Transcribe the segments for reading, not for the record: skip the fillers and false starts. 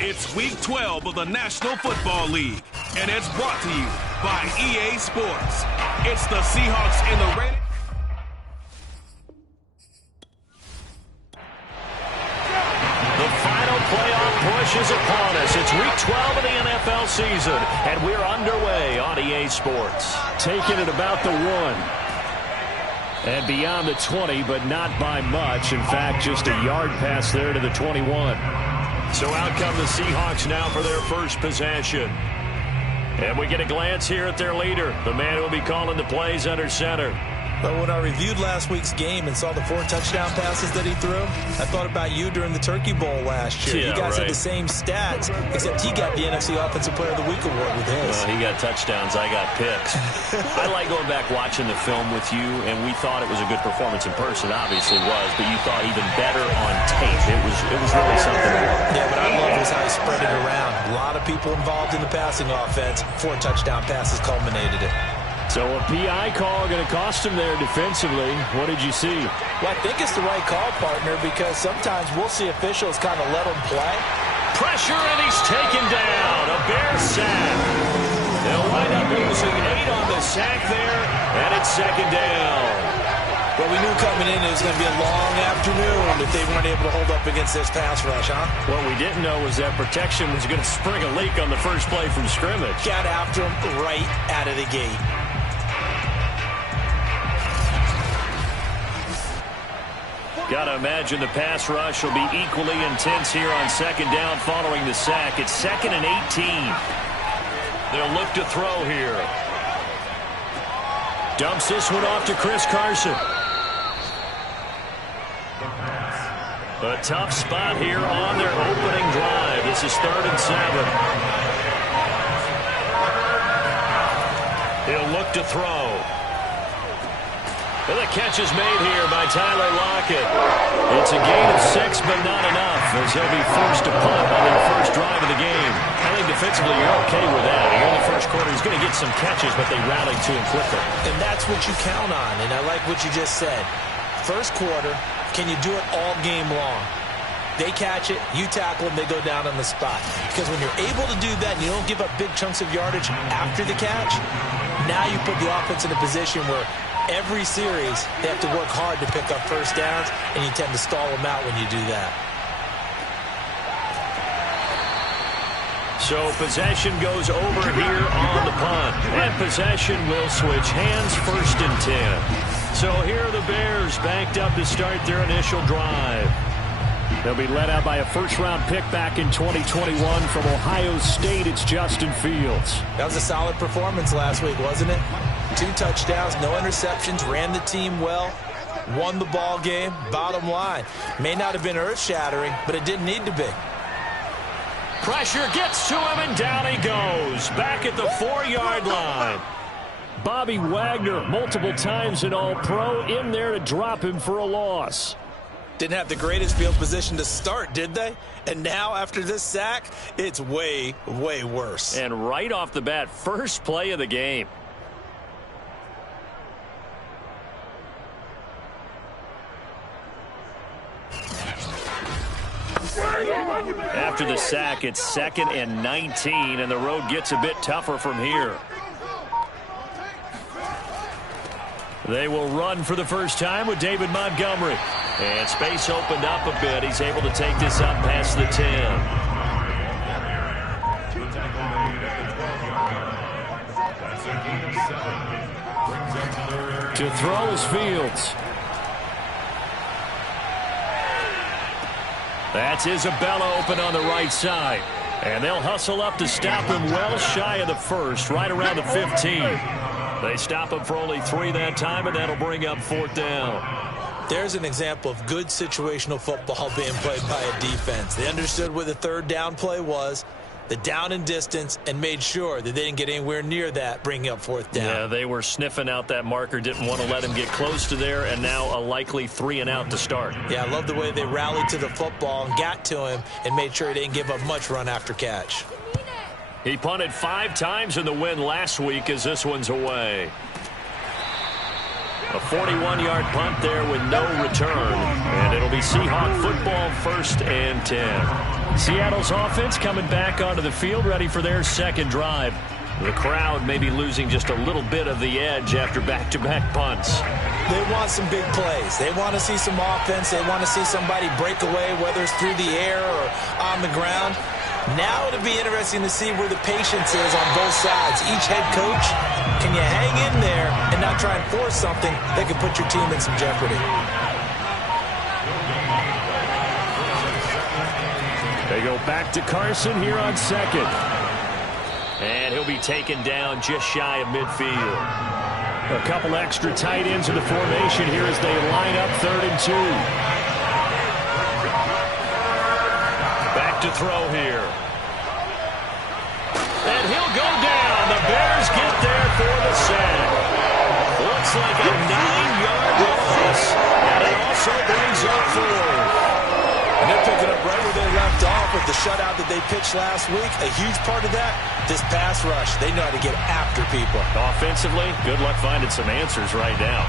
It's Week 12 of the National Football League, and it's brought to you by EA Sports. It's the Seahawks and the Raiders. The final playoff push is upon us. It's Week 12 of the NFL season, and we're underway on EA Sports. Taking it about the 1. And beyond the 20, but not by much. In fact, just a yard pass there to the 21. So out come the Seahawks now for their first possession. And we get a glance here at their leader, the man who will be calling the plays under center. But when I reviewed last week's game and saw the 4 touchdown passes that he threw, I thought about you during the Turkey Bowl last year. Yeah, you guys right. had the same stats, except he got the NFC Offensive Player of the Week award with his. He got touchdowns, I got picks. I like going back watching the film with you, and we thought it was a good performance in person. Obviously was, but you thought even better on tape. It was really something. Yeah, what I love was how he spread it around. A lot of people involved in the passing offense. 4 touchdown passes culminated it. So a PI call going to cost him there defensively. What did you see? Well, I think it's the right call, partner, because sometimes we'll see officials kind of let him play. Pressure, and he's taken down. A Bear sack. They'll wind up losing 8 on the sack there, and it's second down. Well, we knew coming in it was going to be a long afternoon if they weren't able to hold up against this pass rush, huh? What we didn't know was that protection was going to spring a leak on the first play from scrimmage. Got after him right out of the gate. Got to imagine the pass rush will be equally intense here on second down following the sack. It's 2nd and 18. They'll look to throw here. Dumps this one off to Chris Carson. A tough spot here on their opening drive. This is 3rd and 7. He'll look to throw. And the catch is made here by Tyler Lockett. It's a gain of 6, but not enough, as he'll be forced to punt on their first drive of the game. I think defensively you're okay with that. Here in the first quarter, he's going to get some catches, but they rallied to him quickly. And that's what you count on, and I like what you just said. First quarter, can you do it all game long? They catch it, you tackle them, they go down on the spot. Because when you're able to do that and you don't give up big chunks of yardage after the catch, now you put the offense in a position where every series, they have to work hard to pick up first downs, and you tend to stall them out when you do that. So possession goes over here on the punt. And possession will switch hands, 1st and 10. So here are the Bears backed up to start their initial drive. They'll be led out by a first-round pick back in 2021 from Ohio State. It's Justin Fields. That was a solid performance last week, wasn't it? 2 touchdowns, no interceptions, ran the team well, won the ball game. Bottom line, may not have been earth-shattering, but it didn't need to be. Pressure gets to him, and down he goes. Back at the 4-yard line. Bobby Wagner, multiple times an All-Pro, in there to drop him for a loss. Didn't have the greatest field position to start, did they? And now, after this sack, it's way, way worse. And right off the bat, first play of the game. After the sack, it's 2nd and 19, and the road gets a bit tougher from here. They will run for the first time with David Montgomery. And space opened up a bit. He's able to take this up past the 10. To throw is Fields. That's Isabella open on the right side. And they'll hustle up to stop him well shy of the 1st, right around the 15. They stop him for only 3 that time, and that'll bring up 4th down. There's an example of good situational football being played by a defense. They understood where the 3rd down play was, the down and distance, and made sure that they didn't get anywhere near that, bringing up 4th down. Yeah, they were sniffing out that marker, didn't want to let him get close to there, and now a likely 3 and out to start. Yeah, I love the way they rallied to the football and got to him and made sure he didn't give up much run after catch. He punted 5 times in the win last week as this one's away. A 41-yard punt there with no return. And it'll be Seahawk football, 1st and 10. Seattle's offense coming back onto the field, ready for their second drive. The crowd may be losing just a little bit of the edge after back-to-back punts. They want some big plays. They want to see some offense. They want to see somebody break away, whether it's through the air or on the ground. Now it'll be interesting to see where the patience is on both sides. Each head coach, can you hang in there and not try and force something that could put your team in some jeopardy? They go back to Carson here on 2nd. And he'll be taken down just shy of midfield. A couple extra tight ends in the formation here as they line up 3rd and 2. Back to throw here. And he'll go down. The Bears get there for the sack. Looks like a 9-yard loss. And it also brings up 4. And they're picking up right where they left off with the shutout that they pitched last week. A huge part of that, this pass rush. They know how to get after people. Offensively, good luck finding some answers right now.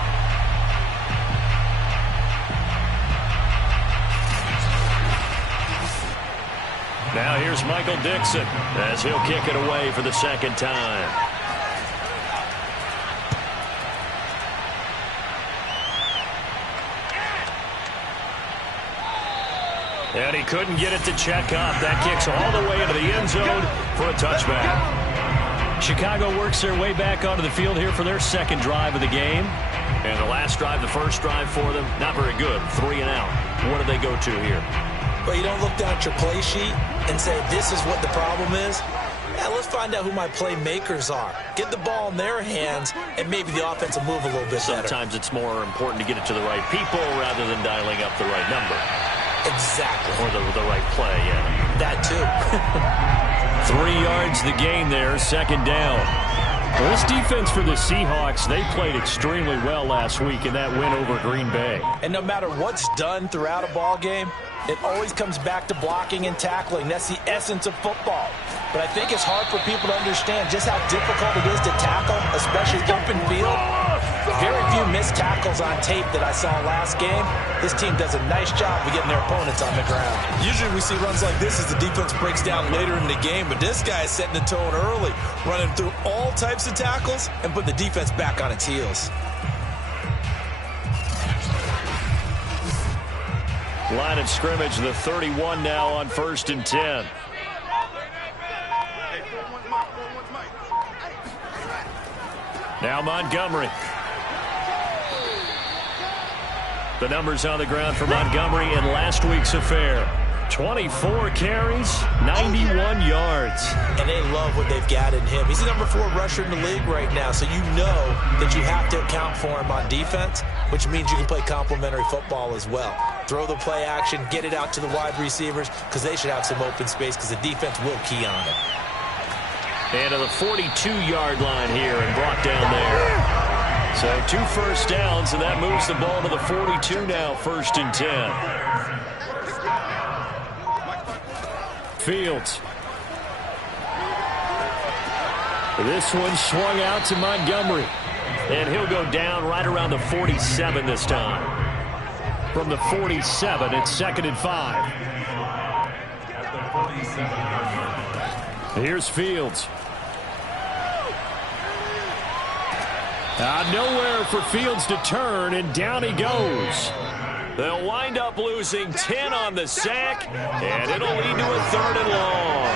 Now here's Michael Dixon as he'll kick it away for the 2nd time. And he couldn't get it to check up. That kicks all the way into the end zone for a touchback. Chicago works their way back onto the field here for their 2nd drive of the game. And the last drive, the first drive for them, not very good. 3 and out. What do they go to here? Well, you don't look down at your play sheet and say, this is what the problem is. Yeah, let's find out who my playmakers are. Get the ball in their hands, and maybe the offense will move a little bit better. Sometimes it's more important to get it to the right people rather than dialing up the right number. Exactly. Or the right play, yeah. That too. 3 yards the gain there, 2nd down. Well, this defense for the Seahawks, they played extremely well last week in that win over Green Bay. And no matter what's done throughout a ball game, it always comes back to blocking and tackling. That's the essence of football. But I think it's hard for people to understand just how difficult it is to tackle, especially open field. Very few missed tackles on tape that I saw last game. This team does a nice job of getting their opponents on the ground. Usually we see runs like this as the defense breaks down later in the game, but this guy is setting the tone early, running through all types of tackles and putting the defense back on its heels. Line of scrimmage, the 31 now on 1st and 10. Now Montgomery. The numbers on the ground for Montgomery in last week's affair. 24 carries, 91 yards. And they love what they've got in him. He's the number 4 rusher in the league right now, so you know that you have to account for him on defense, which means you can play complementary football as well. Throw the play action, get it out to the wide receivers, because they should have some open space, because the defense will key on it. And to the 42-yard line here and brought down there. So 2 first downs, and that moves the ball to the 42 now, 1st and 10. Fields. This one swung out to Montgomery. And he'll go down right around the 47 this time. From the 47, it's 2nd and 5. Here's Fields. Nowhere for Fields to turn, and down he goes. They'll wind up losing 10 on the sack, and it'll lead to a 3rd and long.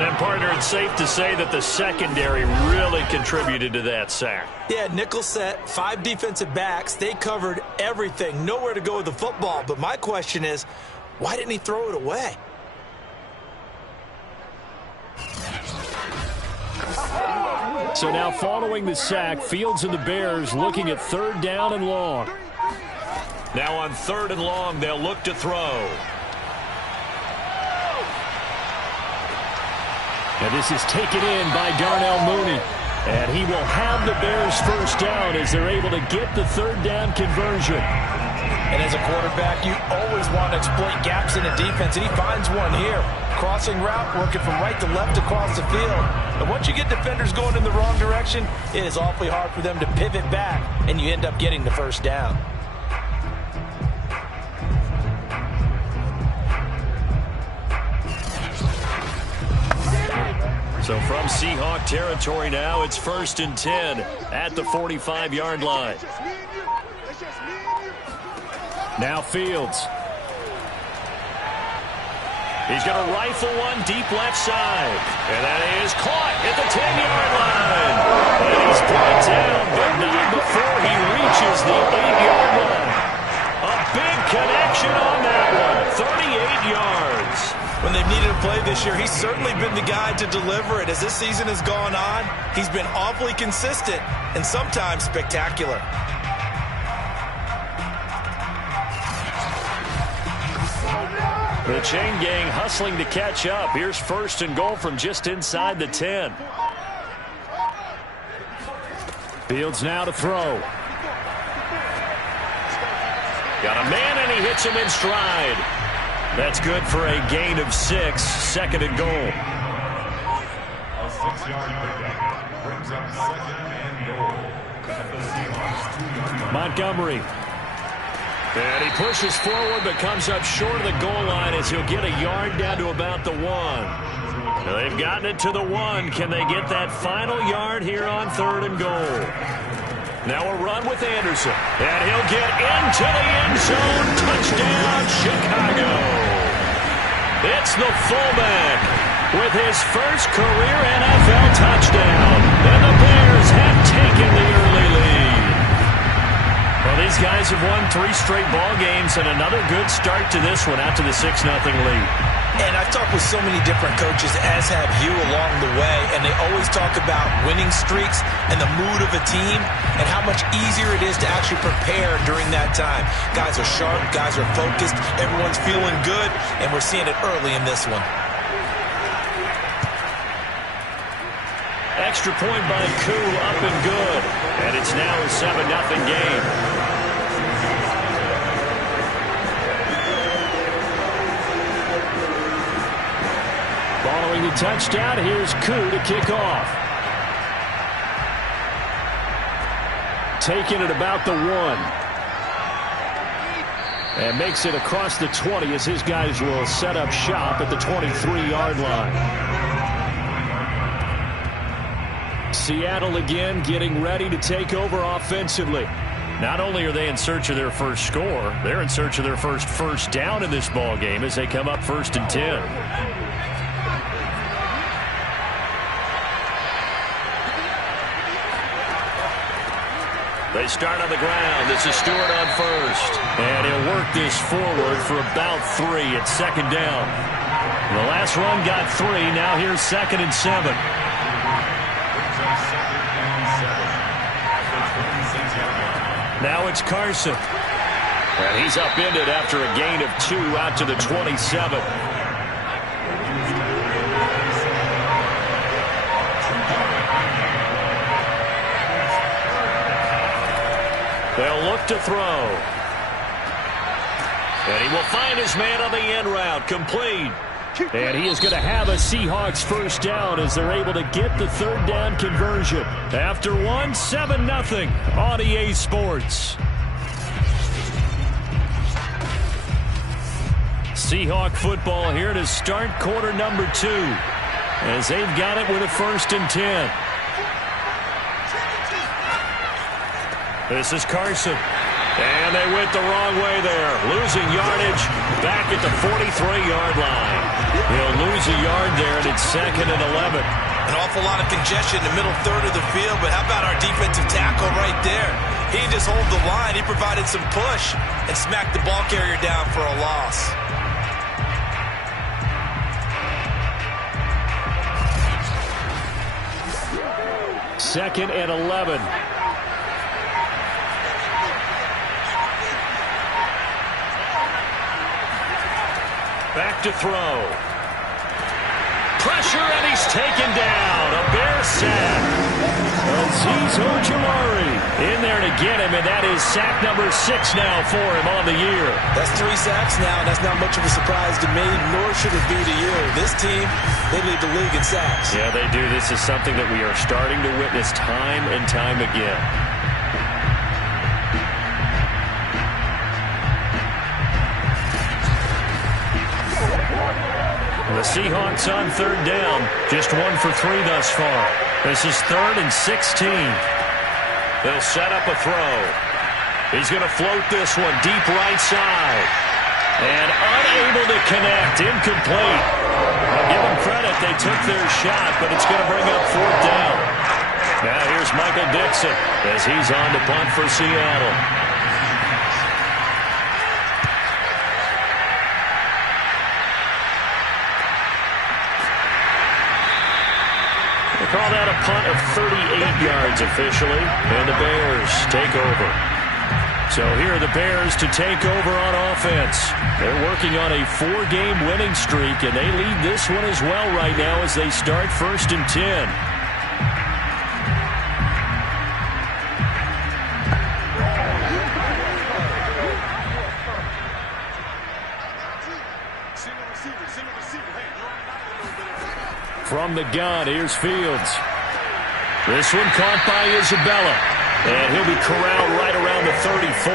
And, partner, it's safe to say that the secondary really contributed to that sack. Yeah, nickel set, 5 defensive backs. They covered everything, nowhere to go with the football. But my question is, why didn't he throw it away? So now following the sack, Fields and the Bears looking at 3rd down and long. Now on 3rd and long, they'll look to throw. And this is taken in by Darnell Mooney. And he will have the Bears' 1st down as they're able to get the 3rd down conversion. And as a quarterback, you always want to exploit gaps in the defense, and he finds one here. Crossing route, working from right to left across the field. And once you get defenders going in the wrong direction, it is awfully hard for them to pivot back, and you end up getting the first down. So from Seahawk territory now, it's 1st and 10 at the 45-yard line. Now Fields. He's going to rifle one deep left side. And that is caught at the 10-yard line. And he's brought down, but not before he reaches the 8-yard line. A big connection on that one. 38 yards. When they've needed a play this year, he's certainly been the guy to deliver it. As this season has gone on, he's been awfully consistent and sometimes spectacular. The chain gang hustling to catch up. Here's 1st and goal from just inside the 10. Fields now to throw. Got a man, and he hits him in stride. That's good for a gain of 6. 2nd and goal. A 6-yard pickup brings up 2nd and goal at the Seahawks 2-yard line. Montgomery. And he pushes forward, but comes up short of the goal line as he'll get a yard down to about the 1. Now they've gotten it to the 1. Can they get that final yard here on 3rd and goal? Now a run with Anderson. And he'll get into the end zone. Touchdown, Chicago. It's the fullback with his first career NFL touchdown. And the Bears have taken the early lead. Well, these guys have won 3 straight ball games and another good start to this one after the 6-0 lead. And I've talked with so many different coaches, as have you, along the way, and they always talk about winning streaks and the mood of a team and how much easier it is to actually prepare during that time. Guys are sharp, guys are focused, everyone's feeling good, and we're seeing it early in this one. Extra point by Koo, up and good. And it's now a 7-0 game. Following the touchdown, here's Koo to kick off. Taking it about the 1. And makes it across the 20 as his guys will set up shop at the 23-yard line. Seattle again getting ready to take over offensively. Not only are they in search of their first score, they're in search of their first down in this ball game as they come up 1st and 10. They start on the ground. This is Stewart on first. And he'll work this forward for about 3 at 2nd down. The last run got 3. Now here's 2nd and 7. Now it's Carson. And he's upended after a gain of 2 out to the 27. They'll look to throw. And he will find his man on the end route. Complete. And he is going to have a Seahawks first down as they're able to get the 3rd down conversion. After 1, 7-0 on EA Sports. Seahawk football here to start quarter number 2 as they've got it with a 1st and 10. This is Carson. And they went the wrong way there. Losing yardage back at the 43-yard line. He'll lose a yard there, and it's 2nd and 11. An awful lot of congestion in the middle third of the field, but how about our defensive tackle right there? He didn't just hold the line. He provided some push and smacked the ball carrier down for a loss. Second and 11. Back to throw. Pressure, and he's taken down. A Bear sack. Well, Azeez Ojulari in there to get him, and that is sack number 6 now for him on the year. That's 3 sacks now. That's not much of a surprise to me, nor should it be to you. This team, they lead the league in sacks. Yeah, they do. This is something that we are starting to witness time and time again. The Seahawks on 3rd down. Just 1 for 3 thus far. This is 3rd and 16. They'll set up a throw. He's going to float this one deep right side. And unable to connect. Incomplete. I'll give them credit. They took their shot, but it's going to bring up 4th down. Now here's Michael Dixon as he's on to punt for Seattle. Call that a punt of 38 yards officially, and the Bears take over. So here are the Bears to take over on offense. They're working on a 4-game winning streak, and they lead this one as well right now as they start 1st and 10. From the gun, here's Fields. This one caught by Isabella. And he'll be corralled right around the 34.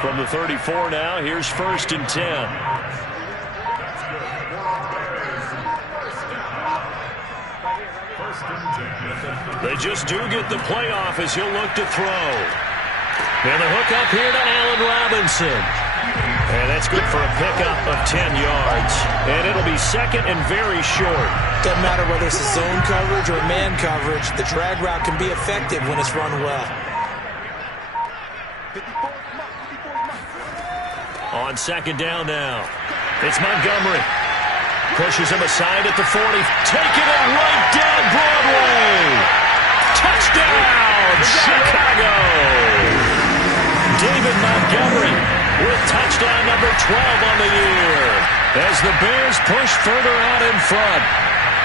From the 34 now, here's 1st and 10. They just do get the playoff as he'll look to throw. And the hook up here to Allen Robinson. And that's good for a pickup of 10 yards. And it'll be 2nd and very short. Doesn't matter whether it's a zone coverage or man coverage. The drag route can be effective when it's run well. On 2nd down now. It's Montgomery. Pushes him aside at the 40. Taking it right down Broadway. Touchdown, Chicago. David Montgomery with touchdown number 12 on the year as the Bears push further out in front.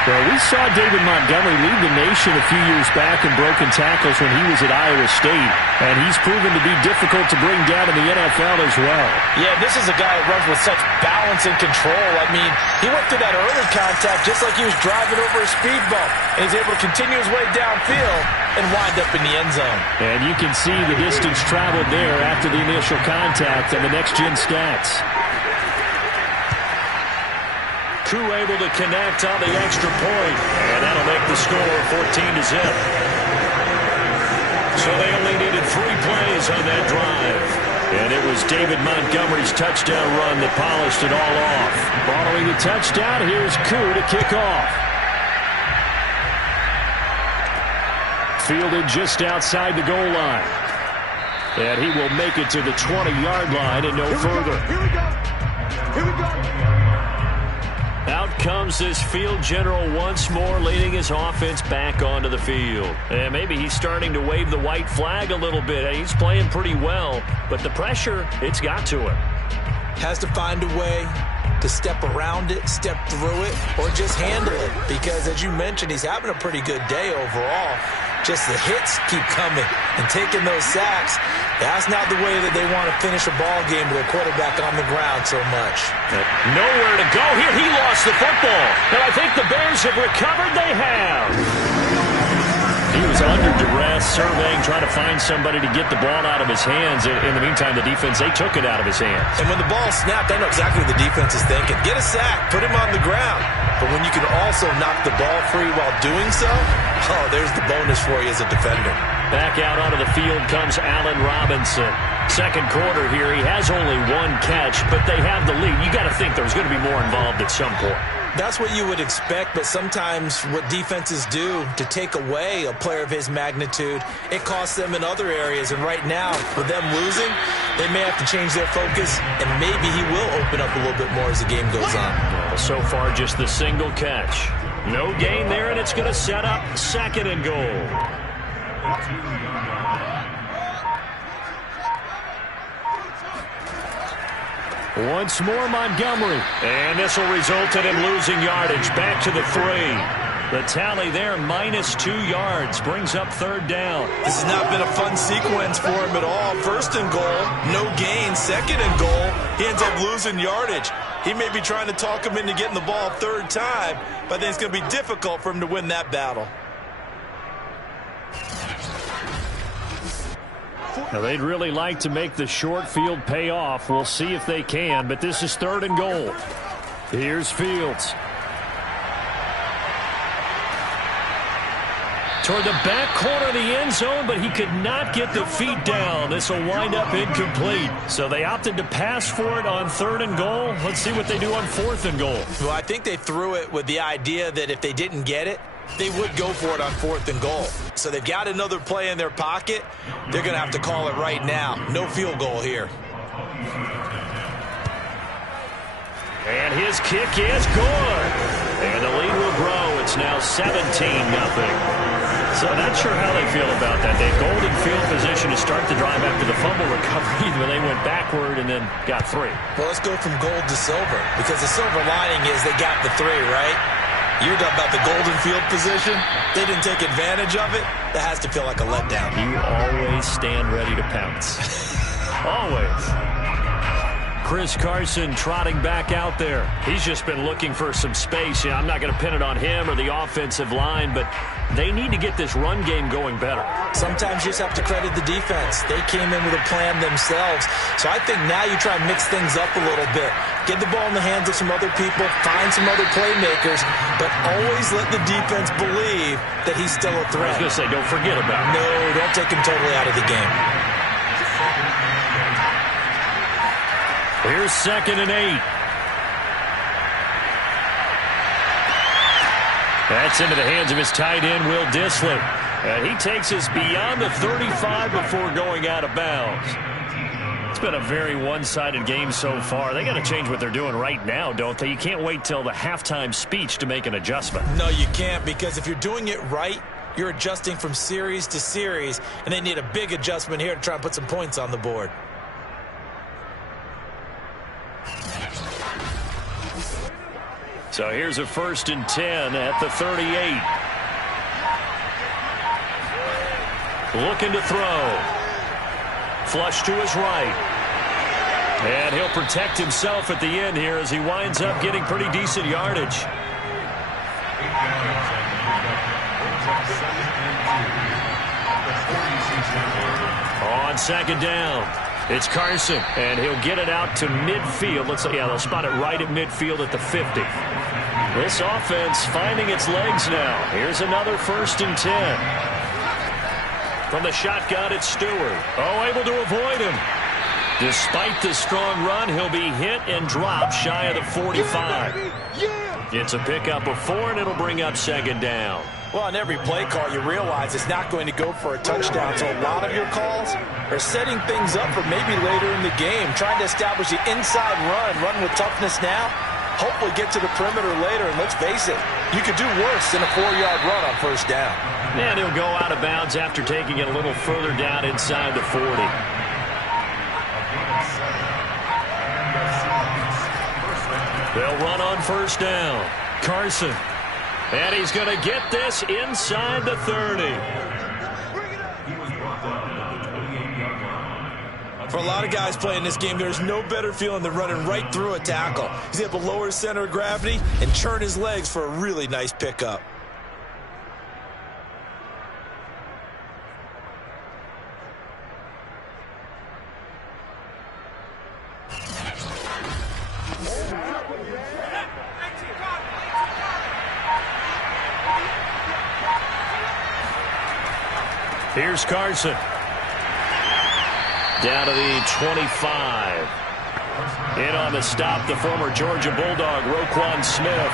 Well, we saw David Montgomery lead the nation a few years back in broken tackles when he was at Iowa State, and he's proven to be difficult to bring down in the NFL as well. Yeah, this is a guy who runs with such balance and control. I mean, he went through that early contact just like he was driving over a speed bump, and he's able to continue his way downfield and wind up in the end zone. And you can see the distance traveled there after the initial contact on the next-gen stats. Koo able to connect on the extra point, and that'll make the score 14-0. So they only needed 3 plays on that drive. And it was David Montgomery's touchdown run that polished it all off. Following the touchdown, here's Koo to kick off. Fielded just outside the goal line. And he will make it to the 20-yard line and no further. Here we go. Here we go. Out comes this field general once more, leading his offense back onto the field. And maybe he's starting to wave the white flag a little bit. He's playing pretty well, but the pressure, it's got to him. Has to find a way to step around it, step through it, or just handle it. Because, as you mentioned, he's having a pretty good day overall. Just the hits keep coming and taking those sacks. That's not the way that they want to finish a ball game with their quarterback on the ground so much. Nowhere to go here. He lost the football. And I think the Bears have recovered. They have. He was under duress, surveying, trying to find somebody to get the ball out of his hands. In the meantime, the defense, they took it out of his hands. And when the ball snapped, I know exactly what the defense is thinking. Get a sack, put him on the ground. But when you can also knock the ball free while doing so, oh, there's the bonus for you as a defender. Back out onto the field comes Allen Robinson. Second quarter here, he has only 1 catch, but they have the lead. You got to think there's going to be more involved at some point. That's what you would expect, but sometimes what defenses do to take away a player of his magnitude, it costs them in other areas. And right now, with them losing, they may have to change their focus, and maybe he will open up a little bit more as the game goes on. Well, so far, just the single catch. No gain there, and it's going to set up 2nd and goal. Once more, Montgomery. And this will result in him losing yardage. Back to the 3. The tally there, -2 yards, brings up 3rd down. This has not been a fun sequence for him at all. 1st and goal, no gain. 2nd and goal, he ends up losing yardage. He may be trying to talk him into getting the ball 3rd time, but I think it's going to be difficult for him to win that battle. Now, they'd really like to make the short field pay off. We'll see if they can, but this is 3rd and goal. Here's Fields. Toward the back corner of the end zone, but he could not get the feet down. This will wind up incomplete. So they opted to pass for it on 3rd and goal. Let's see what they do on 4th and goal. Well, I think they threw it with the idea that if they didn't get it, they would go for it on 4th and goal. So they've got another play in their pocket. They're going to have to call it right now. No field goal here. And his kick is good. And the lead will grow. It's now 17-0. So not sure how they feel about that. They gold in field position to start the drive after the fumble recovery, but they went backward and then got 3. Well, let's go from gold to silver, because the silver lining is they got the 3, right? You're talking about the golden field position. They didn't take advantage of it. That has to feel like a letdown. You always stand ready to pounce. Always. Chris Carson trotting back out there. He's just been looking for some space. Yeah, I'm not going to pin it on him or the offensive line, but they need to get this run game going better. Sometimes you just have to credit the defense. They came in with a plan themselves. So I think now you try and mix things up a little bit. Get the ball in the hands of some other people, find some other playmakers, but always let the defense believe that he's still a threat. I was going to say, don't forget about it. No, don't take him totally out of the game. Here's 2nd and 8. That's into the hands of his tight end, Will Dissly. And he takes us beyond the 35 before going out of bounds. It's been a very one-sided game so far. They got to change what they're doing right now, don't they? You can't wait till the halftime speech to make an adjustment. No, you can't, because if you're doing it right, you're adjusting from series to series, and they need a big adjustment here to try and put some points on the board. So here's a 1st and 10 at the 38. Looking to throw. Flush to his right. And he'll protect himself at the end here as he winds up getting pretty decent yardage. On 2nd down, it's Carson, and he'll get it out to midfield. They'll spot it right at midfield at the 50. This offense finding its legs now. Here's another 1st and 10. From the shotgun, it's Stewart. Oh, able to avoid him. Despite the strong run, he'll be hit and dropped shy of the 45. It's a pickup of 4, and it'll bring up 2nd down. Well, on every play call, you realize it's not going to go for a touchdown. So a lot of your calls are setting things up for maybe later in the game, trying to establish the inside run with toughness now, hopefully get to the perimeter later. And let's face it, you could do worse than a 4-yard run on 1st down. And he'll go out of bounds after taking it a little further down inside the 40. They'll run on 1st down. Carson. And he's going to get this inside the 30. For a lot of guys playing this game, there's no better feeling than running right through a tackle. He's able to lower his center of gravity and turn his legs for a really nice pickup. Here's Carson. Down to the 25. In on the stop, the former Georgia Bulldog, Roquan Smith.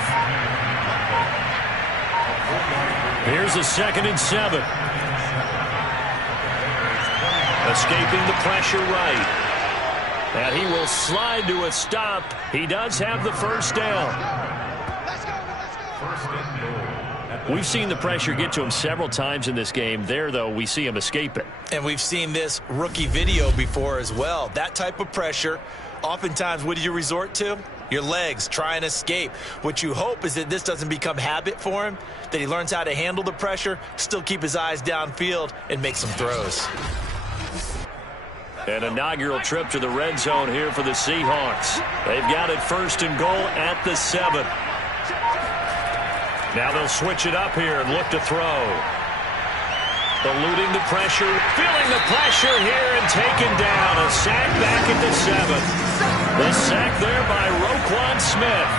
Here's a 2nd and 7. Escaping the pressure right. And he will slide to a stop. He does have the 1st down. We've seen the pressure get to him several times in this game. There, though, we see him escape it. And we've seen this rookie video before as well. That type of pressure Oftentimes, what do you resort to? Your legs, try and escape. What you hope is that this doesn't become habit for him, that he learns how to handle the pressure, still keep his eyes downfield, and make some throws. An inaugural trip to the red zone here for the Seahawks. They've got it 1st and goal at the 7. Now they'll switch it up here and look to throw. Eluding the pressure, feeling the pressure here and taken down. A sack back at the 7. The sack there by Roquan Smith.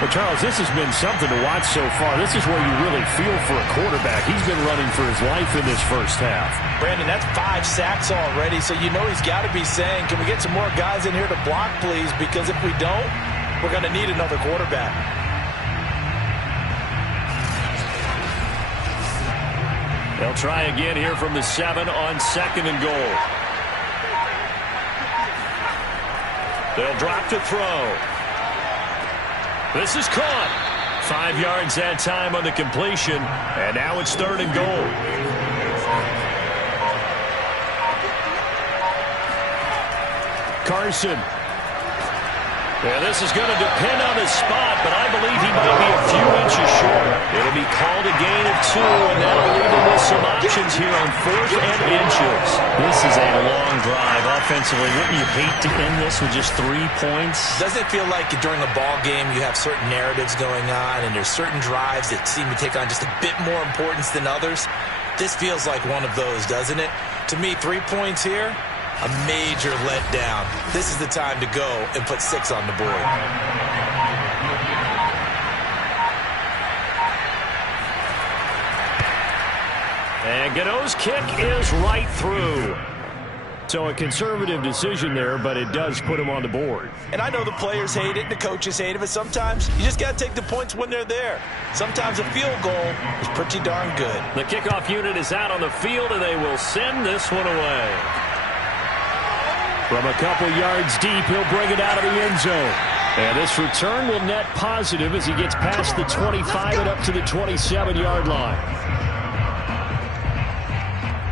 Well, Charles, this has been something to watch so far. This is where you really feel for a quarterback. He's been running for his life in this first half. Brandon, that's 5 sacks already, so you know he's got to be saying, can we get some more guys in here to block, please? Because if we don't, we're going to need another quarterback. They'll try again here from the 7 on 2nd and goal. They'll drop to throw. This is caught. 5 yards that time on the completion, and now it's 3rd and goal. Carson. Yeah, this is going to depend on his spot, but I believe he might be a few inches short. It'll be called a gain of 2, and that'll leave him with some options here on 4th and inches. This is a long drive offensively. Wouldn't you hate to end this with just 3 points? Doesn't it feel like during a ball game you have certain narratives going on, and there's certain drives that seem to take on just a bit more importance than others? This feels like one of those, doesn't it? To me, 3 points here, a major letdown. This is the time to go and put 6 on the board. And Gano's kick is right through. So a conservative decision there, but it does put him on the board. And I know the players hate it and the coaches hate it, but sometimes you just got to take the points when they're there. Sometimes a field goal is pretty darn good. The kickoff unit is out on the field, and they will send this one away. From a couple yards deep, he'll bring it out of the end zone. And this return will net positive as he gets past the 25 and up to the 27-yard line.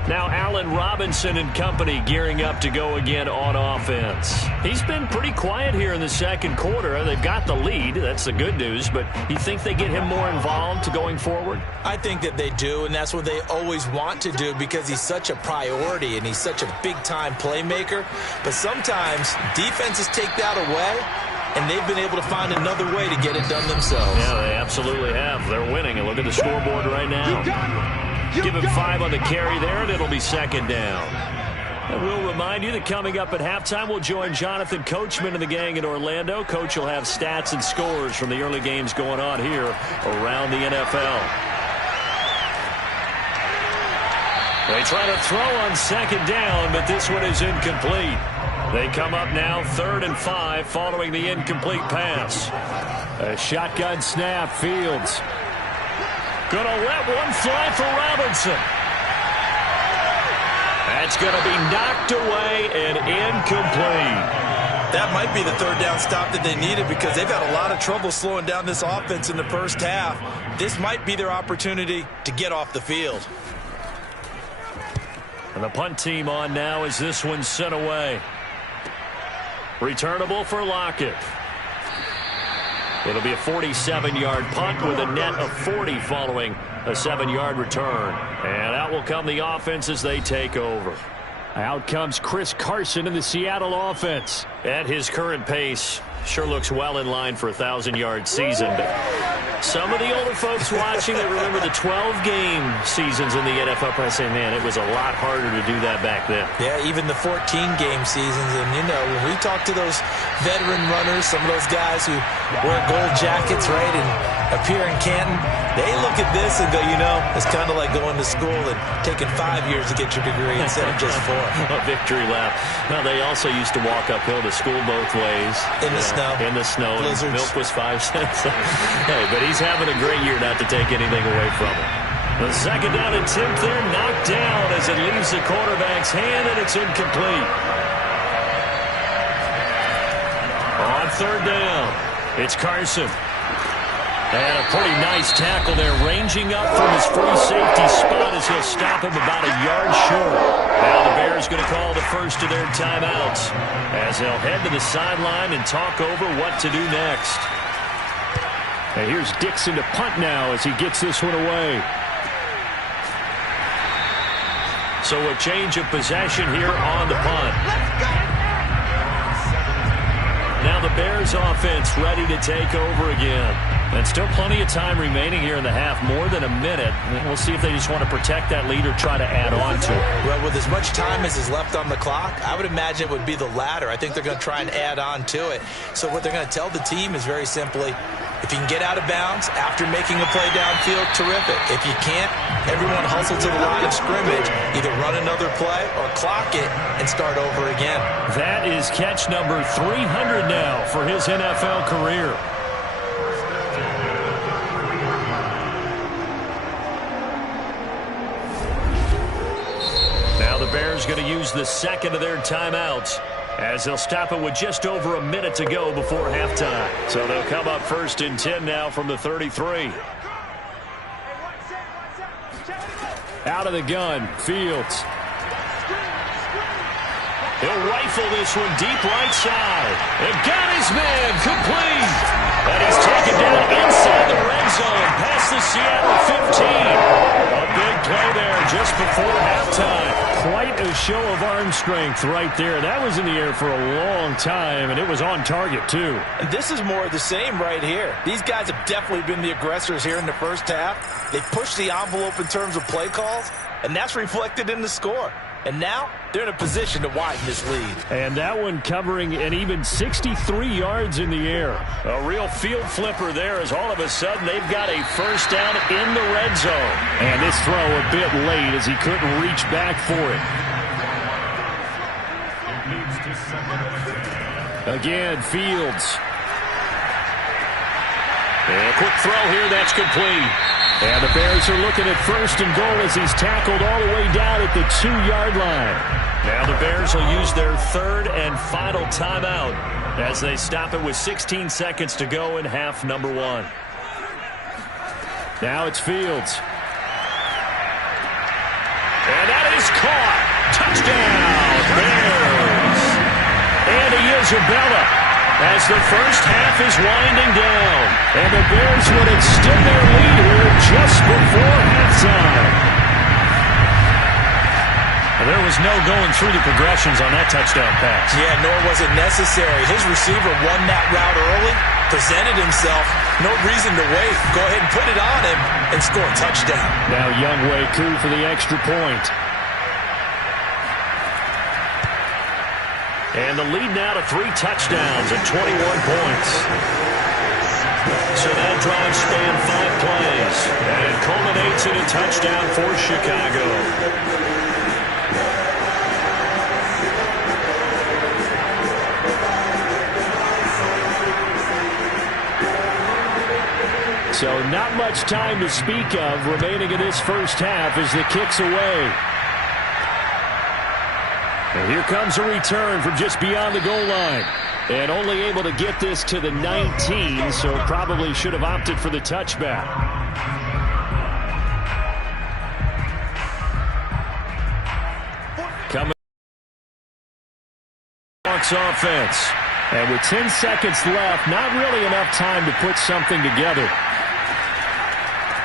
Now Allen Robinson and company gearing up to go again on offense. He's been pretty quiet here in the 2nd quarter. They've got the lead. That's the good news. But you think they get him more involved going forward? I think that they do, and that's what they always want to do because he's such a priority and he's such a big-time playmaker. But sometimes defenses take that away, and they've been able to find another way to get it done themselves. Yeah, they absolutely have. They're winning, and look at the scoreboard right now. Give him 5 on the carry there, and it'll be 2nd down. And we'll remind you that coming up at halftime, we'll join Jonathan Coachman and the gang in Orlando. Coach will have stats and scores from the early games going on here around the NFL. They try to throw on 2nd down, but this one is incomplete. They come up now 3rd and 5 following the incomplete pass. A shotgun snap, Fields. Going to let one fly for Robinson. That's going to be knocked away and incomplete. That might be the 3rd down stop that they needed because they've had a lot of trouble slowing down this offense in the first half. This might be their opportunity to get off the field. And the punt team on now as this one's sent away. Returnable for Lockett. It'll be a 47-yard punt with a net of 40 following a 7-yard return. And out will come the offense as they take over. Out comes Chris Carson in the Seattle offense. At his current pace, sure looks well in line for a 1,000-yard season. But some of the older folks watching that remember the 12-game seasons in the NFL probably say, man, it was a lot harder to do that back then. Yeah, even the 14-game seasons. And, you know, when we talk to those veteran runners, some of those guys who wear gold jackets, right, and appear in Canton, they look at this and go, you know, it's kind of like going to school and taking 5 years to get your degree instead of just 4. A victory lap. Now, they also used to walk uphill to school both ways. In the snow. In the snow. Blizzards. Milk was 5 cents. Hey, but he's having a great year not to take anything away from him. The 2nd down attempt there knocked down as it leaves the quarterback's hand, and it's incomplete. On 3rd down, it's Carson. And a pretty nice tackle there, ranging up from his free safety spot as he'll stop him about a yard short. Now the Bears going to call the first of their timeouts as they'll head to the sideline and talk over what to do next. And here's Dixon to punt now as he gets this one away. So a change of possession here on the punt. Now the Bears offense ready to take over again. And still plenty of time remaining here in the half, more than a minute. We'll see if they just want to protect that lead or try to add on to it. Well, with as much time as is left on the clock, I would imagine it would be the latter. I think they're going to try and add on to it. So what they're going to tell the team is very simply, if you can get out of bounds after making a play downfield, terrific. If you can't, everyone hustle to the line of scrimmage, either run another play or clock it and start over again. That is catch number 300 now for his NFL career. Now the Bears going to use the second of their timeouts as they'll stop it with just over a minute to go before halftime. So they'll come up 1st and 10 now from the 33. Out of the gun, Fields. He'll rifle this one deep right side. And got his man complete. And he's taken down inside the red zone past the Seattle 15. A big play there just before halftime. Quite a show of arm strength right there. That was in the air for a long time, and it was on target, too. And this is more of the same right here. These guys have definitely been the aggressors here in the first half. They pushed the envelope in terms of play calls, and that's reflected in the score. And now they're in a position to widen this lead. And that one covering an even 63 yards in the air. A real field flipper there as all of a sudden they've got a first down in the red zone. And this throw a bit late as he couldn't reach back for it. Again, Fields. And a quick throw here, that's complete. And the Bears are looking at 1st and goal as he's tackled all the way down at the 2-yard line. Now the Bears will use their 3rd and final timeout as they stop it with 16 seconds to go in half number 1. Now it's Fields. And that is caught. Touchdown, Bears. And Isabella. As the first half is winding down. And the Bears would extend their lead here just before halftime. Well, there was no going through the progressions on that touchdown pass. Yeah, nor was it necessary. His receiver won that route early, presented himself. No reason to wait. Go ahead and put it on him and score a touchdown. Now Younghoe Koo for the extra point. And the lead now to 3 touchdowns at 21 points. So that drive span 5 plays. And it culminates in a touchdown for Chicago. So not much time to speak of remaining in this first half as the kick's away. And here comes a return from just beyond the goal line. And only able to get this to the 19, so probably should have opted for the touchback. Coming Hawks offense. And with 10 seconds left, not really enough time to put something together.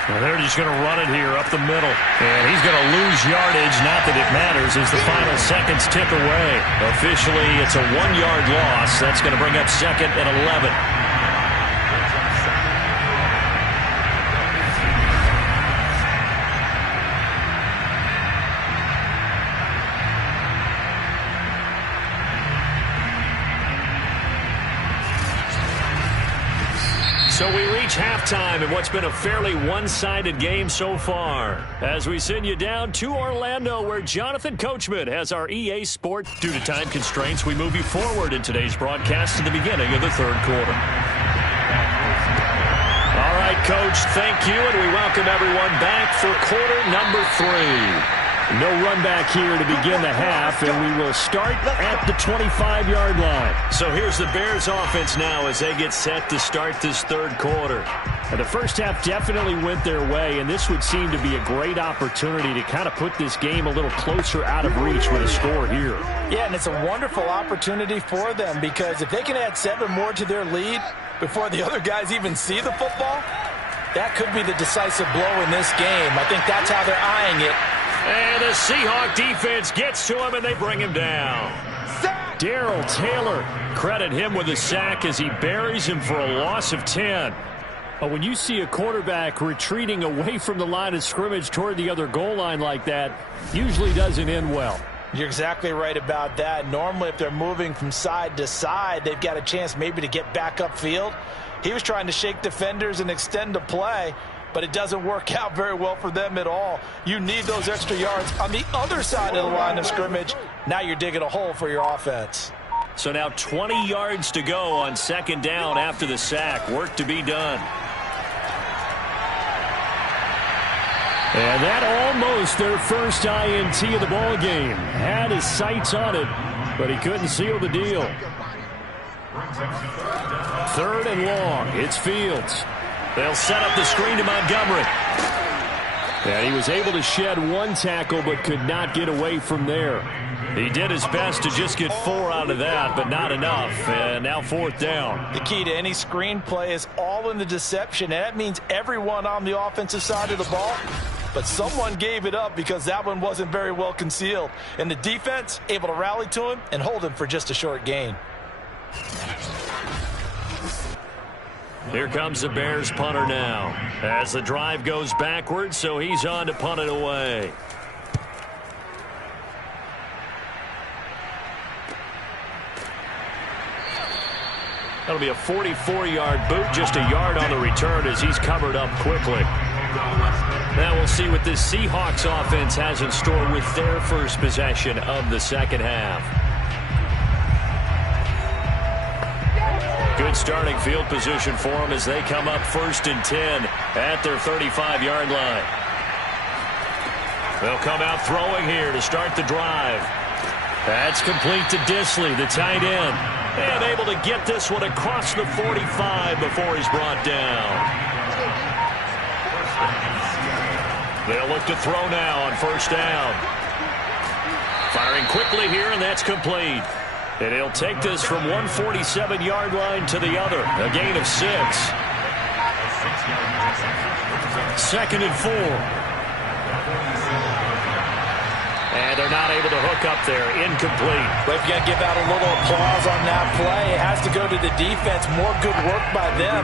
Well, they're just going to run it here up the middle. And he's going to lose yardage. Not that it matters as the final seconds tick away. Officially, it's a 1-yard loss. That's going to bring up 2nd and 11. So we reach halftime in what's been a fairly one-sided game so far. As we send you down to Orlando, where Jonathan Coachman has our EA Sport. Due to time constraints, we move you forward in today's broadcast to the beginning of the 3rd quarter. All right, Coach, thank you, and we welcome everyone back for quarter number 3. No run back here to begin the half, and we will start at the 25-yard line. So here's the Bears offense now as they get set to start this third quarter. And the first half definitely went their way, and this would seem to be a great opportunity to kind of put this game a little closer out of reach with a score here. Yeah, and it's a wonderful opportunity for them because if they can add 7 more to their lead before the other guys even see the football, that could be the decisive blow in this game. I think that's how they're eyeing it. And the Seahawk defense gets to him, and they bring him down. Dbrl Taylor, credit him with a sack as he buries him for a loss of 10. When you see a quarterback retreating away from the line of scrimmage toward the other goal line like that, usually doesn't end well. You're exactly right about that. Normally, if they're moving from side to side, they've got a chance maybe to get back upfield. He was trying to shake defenders and extend the play, but it doesn't work out very well for them at all. You need those extra yards on the other side of the line of scrimmage. Now you're digging a hole for your offense. So now 20 yards to go on second down after the sack. Work to be done. And that almost their first INT of the ball game. Had his sights on it, but he couldn't seal the deal. Third and long. It's Fields. They'll set up the screen to Montgomery. And he was able to shed one tackle, but could not get away from there. He did his best to just get 4 out of that, but not enough. And now fourth down. The key to any screen play is all in the deception, and that means everyone on the offensive side of the ball. But someone gave it up because that one wasn't very well concealed. And the defense able to rally to him and hold him for just a short gain. Here comes the Bears punter now as the drive goes backwards, so he's on to punt it away. That'll be a 44-yard boot, just a yard on the return as he's covered up quickly. Now we'll see what this Seahawks offense has in store with their first possession of the second half. Good starting field position for them as they come up 1st and 10 at their 35-yard line. They'll come out throwing here to start the drive. That's complete to Disley, the tight end. And able to get this one across the 45 before he's brought down. They'll look to throw now on 1st down. Firing quickly here, and that's complete. And he'll take this from 147-yard line to the other. A gain of 6. 2nd and 4. And they're not able to hook up there. Incomplete. But if you got to give out a little applause on that play, it has to go to the defense. More good work by them.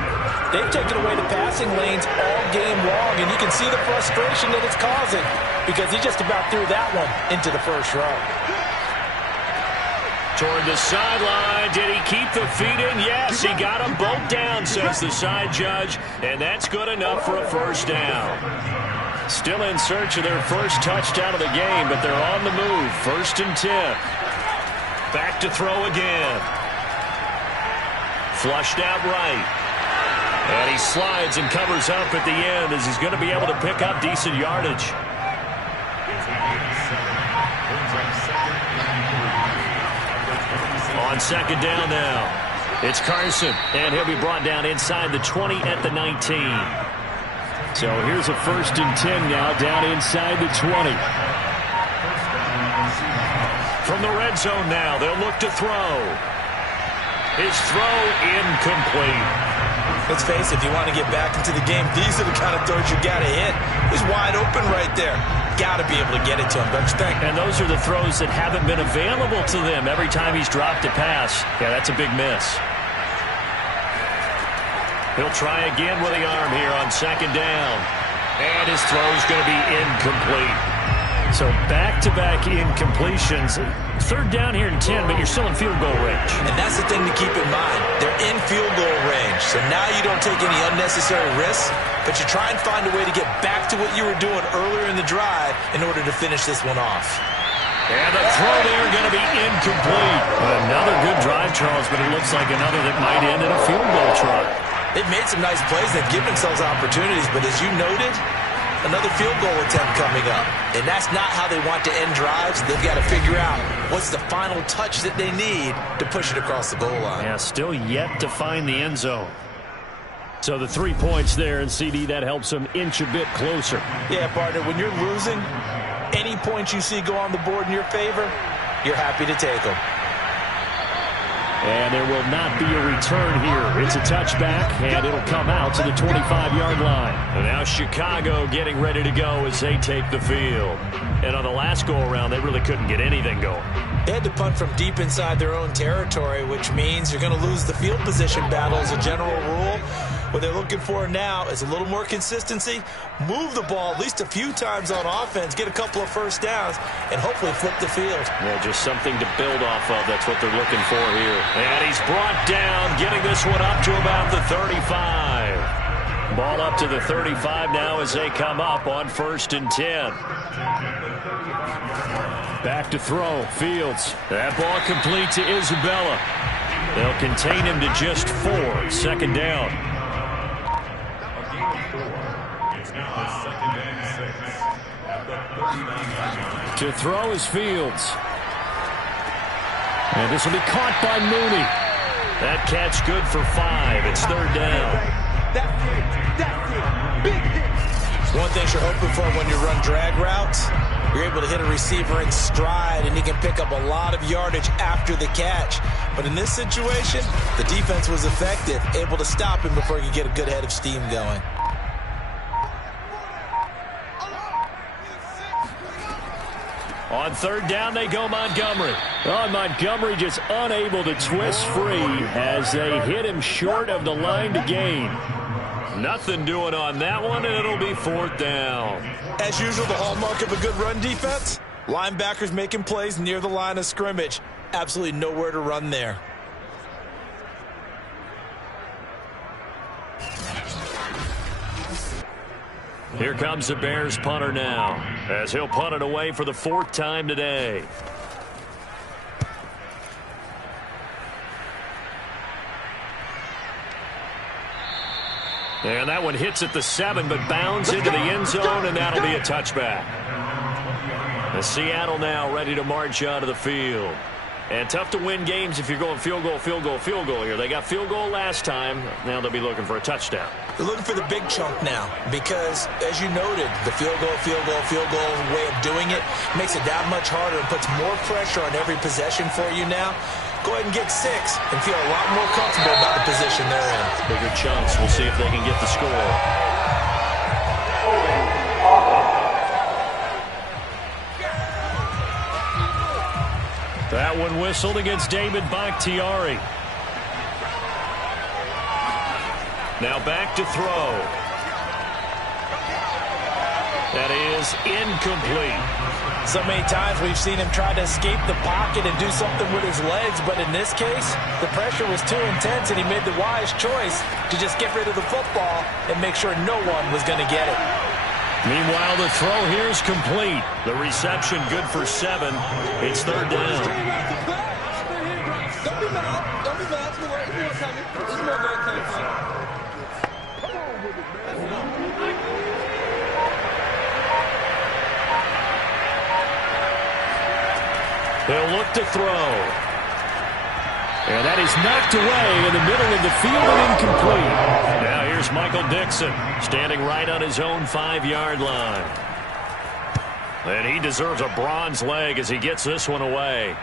They've taken away the passing lanes all game long, and you can see the frustration that it's causing because he just about threw that one into the first row. Toward the sideline. Did he keep the feet in? Yes, he got them both down, says the side judge, and that's good enough for a 1st down. Still in search of their first touchdown of the game, but they're on the move. 1st and 10. Back to throw again. Flushed out right. And he slides and covers up at the end as he's going to be able to pick up decent yardage. On 2nd down now. It's Carson, and he'll be brought down inside the 20 at the 19. So here's a 1st and 10 now, down inside the 20. From the red zone now, they'll look to throw. His throw incomplete. Let's face it, if you want to get back into the game, these are the kind of throws you got to hit. He's wide open right there. Got to be able to get it to him, don't you think? And those are the throws that haven't been available to them every time he's dropped a pass. Yeah, that's a big miss. He'll try again with the arm here on 2nd down. And his throw's going to be incomplete. So back-to-back incompletions. 3rd down here in 10, but you're still in field goal range. And that's the thing to keep in mind. They're in field goal range. So now you don't take any unnecessary risks, but you try and find a way to get back to what you were doing earlier in the drive in order to finish this one off. And the throw there going to be incomplete. Another good drive, Charles, but it looks like another that might end in a field goal try. They've made some nice plays. They've given themselves opportunities, but as you noted, another field goal attempt coming up. And that's not how they want to end drives. They've got to figure out what's the final touch that they need to push it across the goal line. Yeah, still yet to find the end zone. So the 3 points there, and CD, that helps them inch a bit closer. Yeah, partner, when you're losing, any points you see go on the board in your favor, you're happy to take them. And there will not be a return here. It's a touchback, and it'll come out to the 25-yard line. And now Chicago getting ready to go as they take the field. And on the last go-around, they really couldn't get anything going. They had to punt from deep inside their own territory, which means you're going to lose the field position battle as a general rule. What they're looking for now is a little more consistency, move the ball at least a few times on offense, get a couple of first downs, and hopefully flip the field. Yeah, just something to build off of. That's what they're looking for here. And he's brought down, getting this one up to about the 35. Ball up to the 35 now as they come up on 1st and 10. Back to throw, Fields. That ball complete to Isabella. They'll contain him to just 4. 2nd down. To throw is Fields. And this will be caught by Mooney. That catch good for 5. It's 3rd down. One thing you're hoping for when you run drag routes, you're able to hit a receiver in stride, and he can pick up a lot of yardage after the catch. But in this situation, the defense was effective, able to stop him before he could get a good head of steam going. On 3rd down, they go Montgomery. Oh, Montgomery just unable to twist free as they hit him short of the line to gain. Nothing doing on that one, and it'll be 4th down. As usual, the hallmark of a good run defense, linebackers making plays near the line of scrimmage. Absolutely nowhere to run there. Here comes the Bears punter now, as he'll punt it away for the 4th time today. And that one hits at the 7, but bounds into the end zone, and that'll be a touchback. And Seattle now ready to march out of the field. And tough to win games if you're going field goal, field goal, field goal here. They got field goal last time. Now they'll be looking for a touchdown. They're looking for the big chunk now because, as you noted, the field goal way of doing it makes it that much harder and puts more pressure on every possession for you now. Go ahead and get 6 and feel a lot more comfortable about the position they're in. Bigger chunks. We'll see if they can get the score. That one whistled against David Bakhtiari. Now back to throw. That is incomplete. So many times we've seen him try to escape the pocket and do something with his legs, but in this case, the pressure was too intense and he made the wise choice to just get rid of the football and make sure no one was going to get it. Meanwhile, the throw here is complete. The reception good for 7. It's 3rd down. They'll look to throw. And that is knocked away in the middle of the field and incomplete. Now here's Michael Dixon standing right on his own 5-yard line. And he deserves a bronze leg as he gets this one away.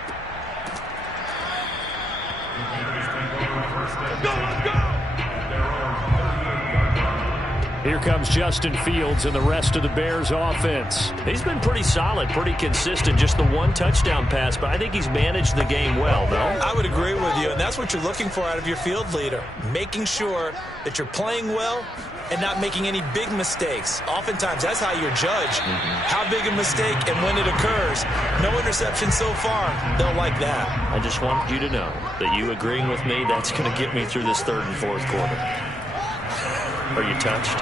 Here comes Justin Fields and the rest of the Bears offense. He's been pretty solid, pretty consistent, just the 1 touchdown pass, but I think he's managed the game well, no? I would agree with you, and that's what you're looking for out of your field leader, making sure that you're playing well and not making any big mistakes. Oftentimes, that's how you're judged. How big a mistake and when it occurs. No interception so far. They'll like that. I just want you to know that you agreeing with me, that's going to get me through this 3rd and 4th quarter. Are you touched?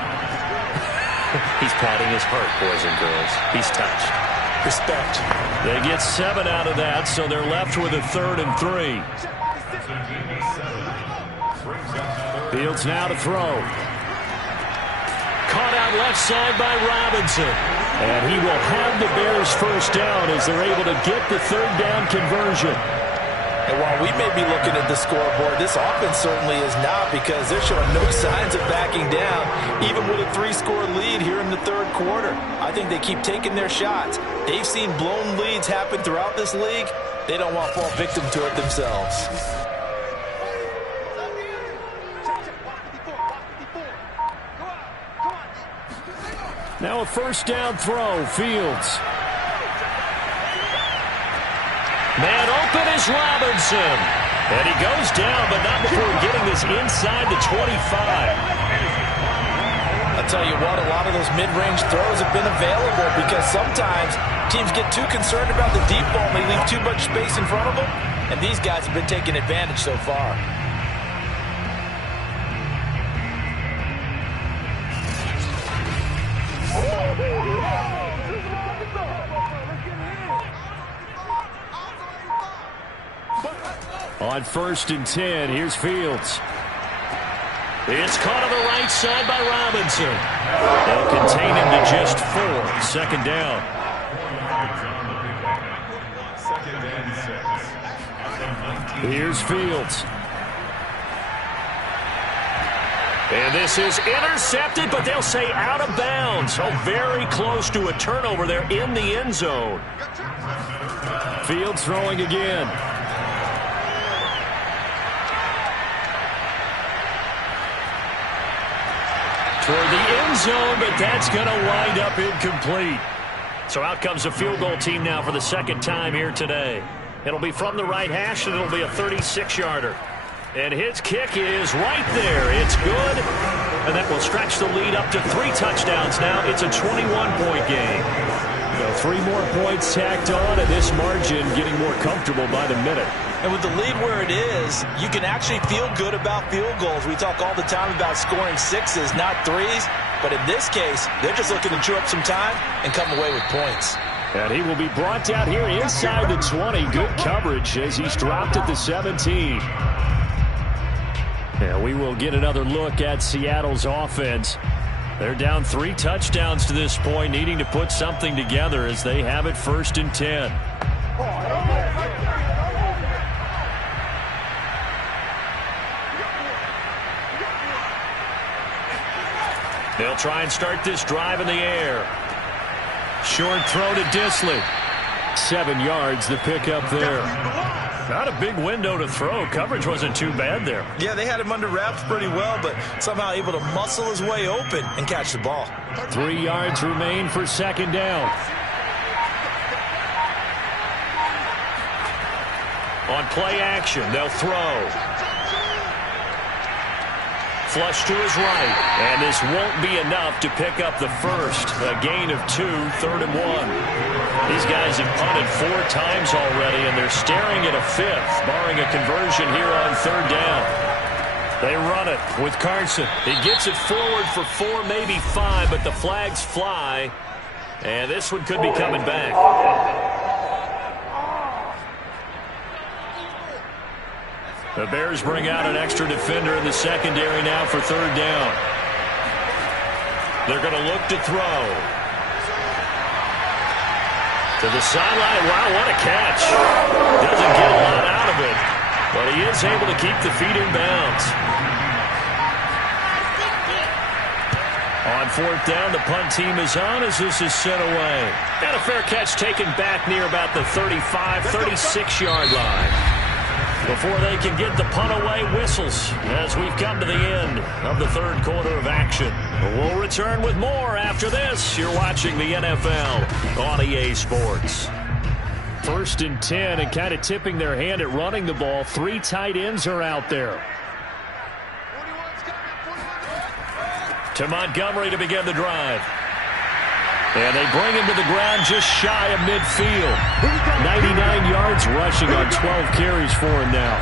He's patting his heart, boys and girls. He's touched. Respect. They get 7 out of that, so they're left with a 3rd and 3. Fields now to throw. Caught brought out left side by Robinson. And he will have the Bears first down as they're able to get the third down conversion. And while we may be looking at the scoreboard, this offense certainly is not, because they're showing no signs of backing down, even with a 3-score lead here in the third quarter. I think they keep taking their shots. They've seen blown leads happen throughout this league. They don't want to fall victim to it themselves. Now a first down throw, Fields. Man open is Robinson. And he goes down, but not before getting this inside the 25. I'll tell you what, a lot of those mid-range throws have been available, because sometimes teams get too concerned about the deep ball and they leave too much space in front of them. And these guys have been taking advantage so far. On 1st and 10, here's Fields. It's caught on the right side by Robinson. They'll contain him to just 4. Second down. Here's Fields. And this is intercepted, but they'll say out of bounds. Oh, very close to a turnover there in the end zone. Fields throwing again. Toward the end zone, but that's going to wind up incomplete. So out comes the field goal team now for the second time here today. It'll be from the right hash, and it'll be a 36-yarder. And his kick is right there. It's good. And that will stretch the lead up to 3 touchdowns now. It's a 21-point game. So 3 more points tacked on, and this margin getting more comfortable by the minute. And with the lead where it is, you can actually feel good about field goals. We talk all the time about scoring 6s, not 3s. But in this case, they're just looking to chew up some time and come away with points. And he will be brought down here inside the 20. Good coverage as he's dropped at the 17. And we will get another look at Seattle's offense. They're down 3 touchdowns to this point, needing to put something together as they have it 1st and 10. They'll try and start this drive in the air. Short throw to Disley. 7 yards, the pickup there. Not a big window to throw. Coverage wasn't too bad there. Yeah, they had him under wraps pretty well, but somehow able to muscle his way open and catch the ball. 3 yards remain for second down. On play action, they'll throw. Flush to his right, and this won't be enough to pick up the first. A gain of 2, 3rd and 1. These guys have punted 4 times already, and they're staring at a 5th, barring a conversion here on 3rd down. They run it with Carson. He gets it forward for 4, maybe 5, but the flags fly, and this one could be coming back. The Bears bring out an extra defender in the secondary now for 3rd down. They're going to look to throw. To the sideline. Wow, what a catch. Doesn't get a lot out of it, but he is able to keep the feet in bounds. On 4th down, the punt team is on as this is sent away. And a fair catch taken back near about the 35, 36-yard line. Before they can get the punt away, whistles as we've come to the end of the 3rd quarter of action. We'll return with more after this. You're watching the NFL on EA Sports. 1st and 10, and kind of tipping their hand at running the ball. 3 tight ends are out there. To Montgomery to begin the drive. And they bring him to the ground just shy of midfield. 99 yards rushing on 12 carries for him now.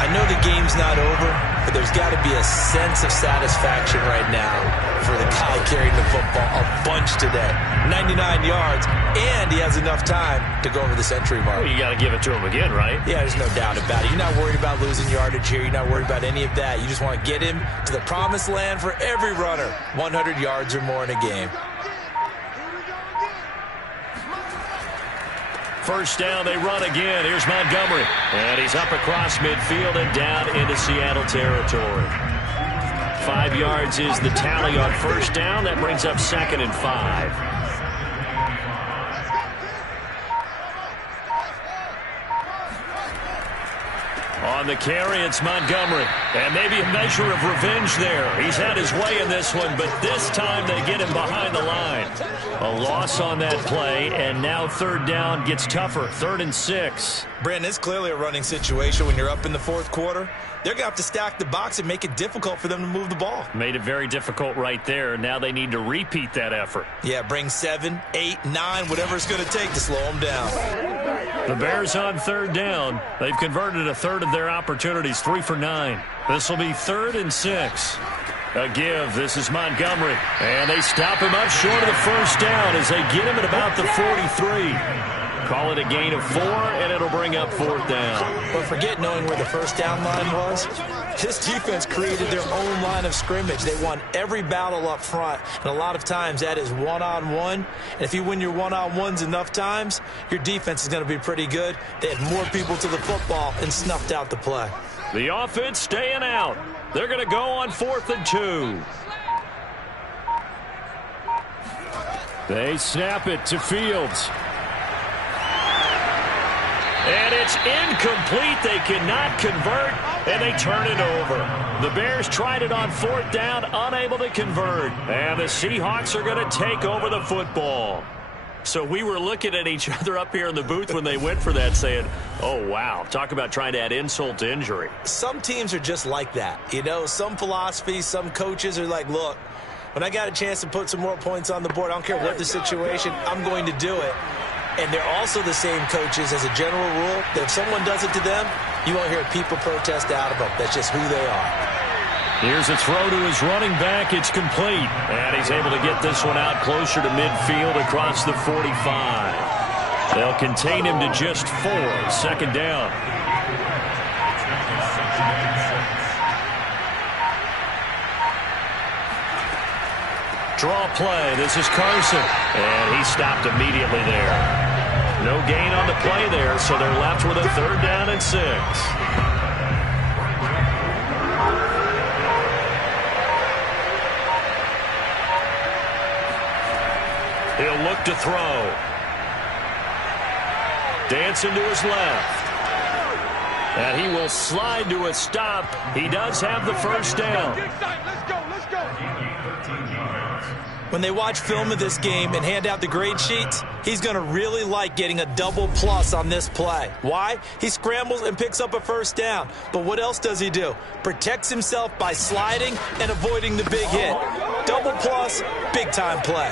I know the game's not over, but there's got to be a sense of satisfaction right now for the guy carrying the football a bunch today. 99 yards, and he has enough time to go over the century mark. Well, you got to give it to him again, right? Yeah, there's no doubt about it. You're not worried about losing yardage here. You're not worried about any of that. You just want to get him to the promised land for every runner. 100 yards or more in a game. First down, they run again. Here's Montgomery. And he's up across midfield and down into Seattle territory. 5 yards is the tally on first down. That brings up 2nd and 5. On the carry, it's Montgomery. And maybe a measure of revenge there. He's had his way in this one, but this time they get him behind the line. A loss on that play, and now third down gets tougher. 3rd and 6. Brandon, it's clearly a running situation when you're up in the fourth quarter. They're going to have to stack the box and make it difficult for them to move the ball. Made it very difficult right there. Now they need to repeat that effort. Yeah, bring 7, 8, 9, whatever it's going to take to slow them down. The Bears on third down. They've converted a third of their opportunities, 3 for 9. This will be 3rd and 6. A give. This is Montgomery. And they stop him up short of the first down as they get him at about the 43. Call it a gain of 4, and it'll bring up 4th down. But forget knowing where the first down line was. This defense created their own line of scrimmage. They won every battle up front, and a lot of times that is one-on-one. And if you win your one-on-ones enough times, your defense is going to be pretty good. They had more people to the football and snuffed out the play. The offense staying out. They're going to go on 4th and 2. They snap it to Fields. And it's incomplete. They cannot convert, and they turn it over. The Bears tried it on 4th down, unable to convert. And the Seahawks are going to take over the football. So we were looking at each other up here in the booth when they went for that saying, oh, wow, talk about trying to add insult to injury. Some teams are just like that. You know, some philosophies, some coaches are like, look, when I got a chance to put some more points on the board, I don't care what the situation, I'm going to do it. And they're also the same coaches as a general rule that if someone does it to them, you won't hear people protest out of them. That's just who they are. Here's a throw to his running back. It's complete. And he's able to get this one out closer to midfield across the 45. They'll contain him to just 4. 2nd down. Draw play. This is Carson. And he stopped immediately there. No gain on the play there, so they're left with a 3rd down and 6. He'll look to throw. Dancing to his left. And he will slide to a stop. He does have the first down. Let's go. When they watch film of this game and hand out the grade sheets, he's going to really like getting a double plus on this play. Why? He scrambles and picks up a first down. But what else does he do? Protects himself by sliding and avoiding the big hit. Double plus, big-time play.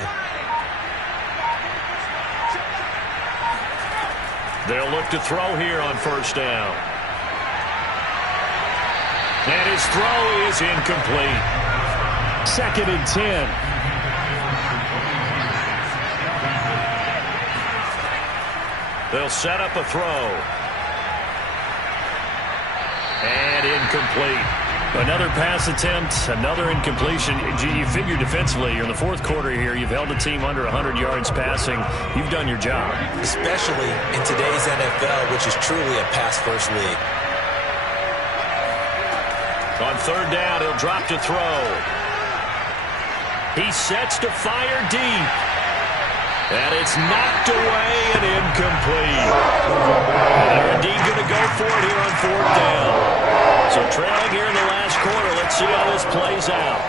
They'll look to throw here on first down. And his throw is incomplete. 2nd and 10. They'll set up a throw. And incomplete. Another pass attempt, another incompletion. You figure defensively, you're in the fourth quarter here. You've held the team under 100 yards passing. You've done your job. Especially in today's NFL, which is truly a pass-first league. On third down, he'll drop to throw. He sets to fire deep. And it's knocked away and incomplete. And they're indeed going to go for it here on fourth down. So trailing here in the last quarter. Let's see how this plays out.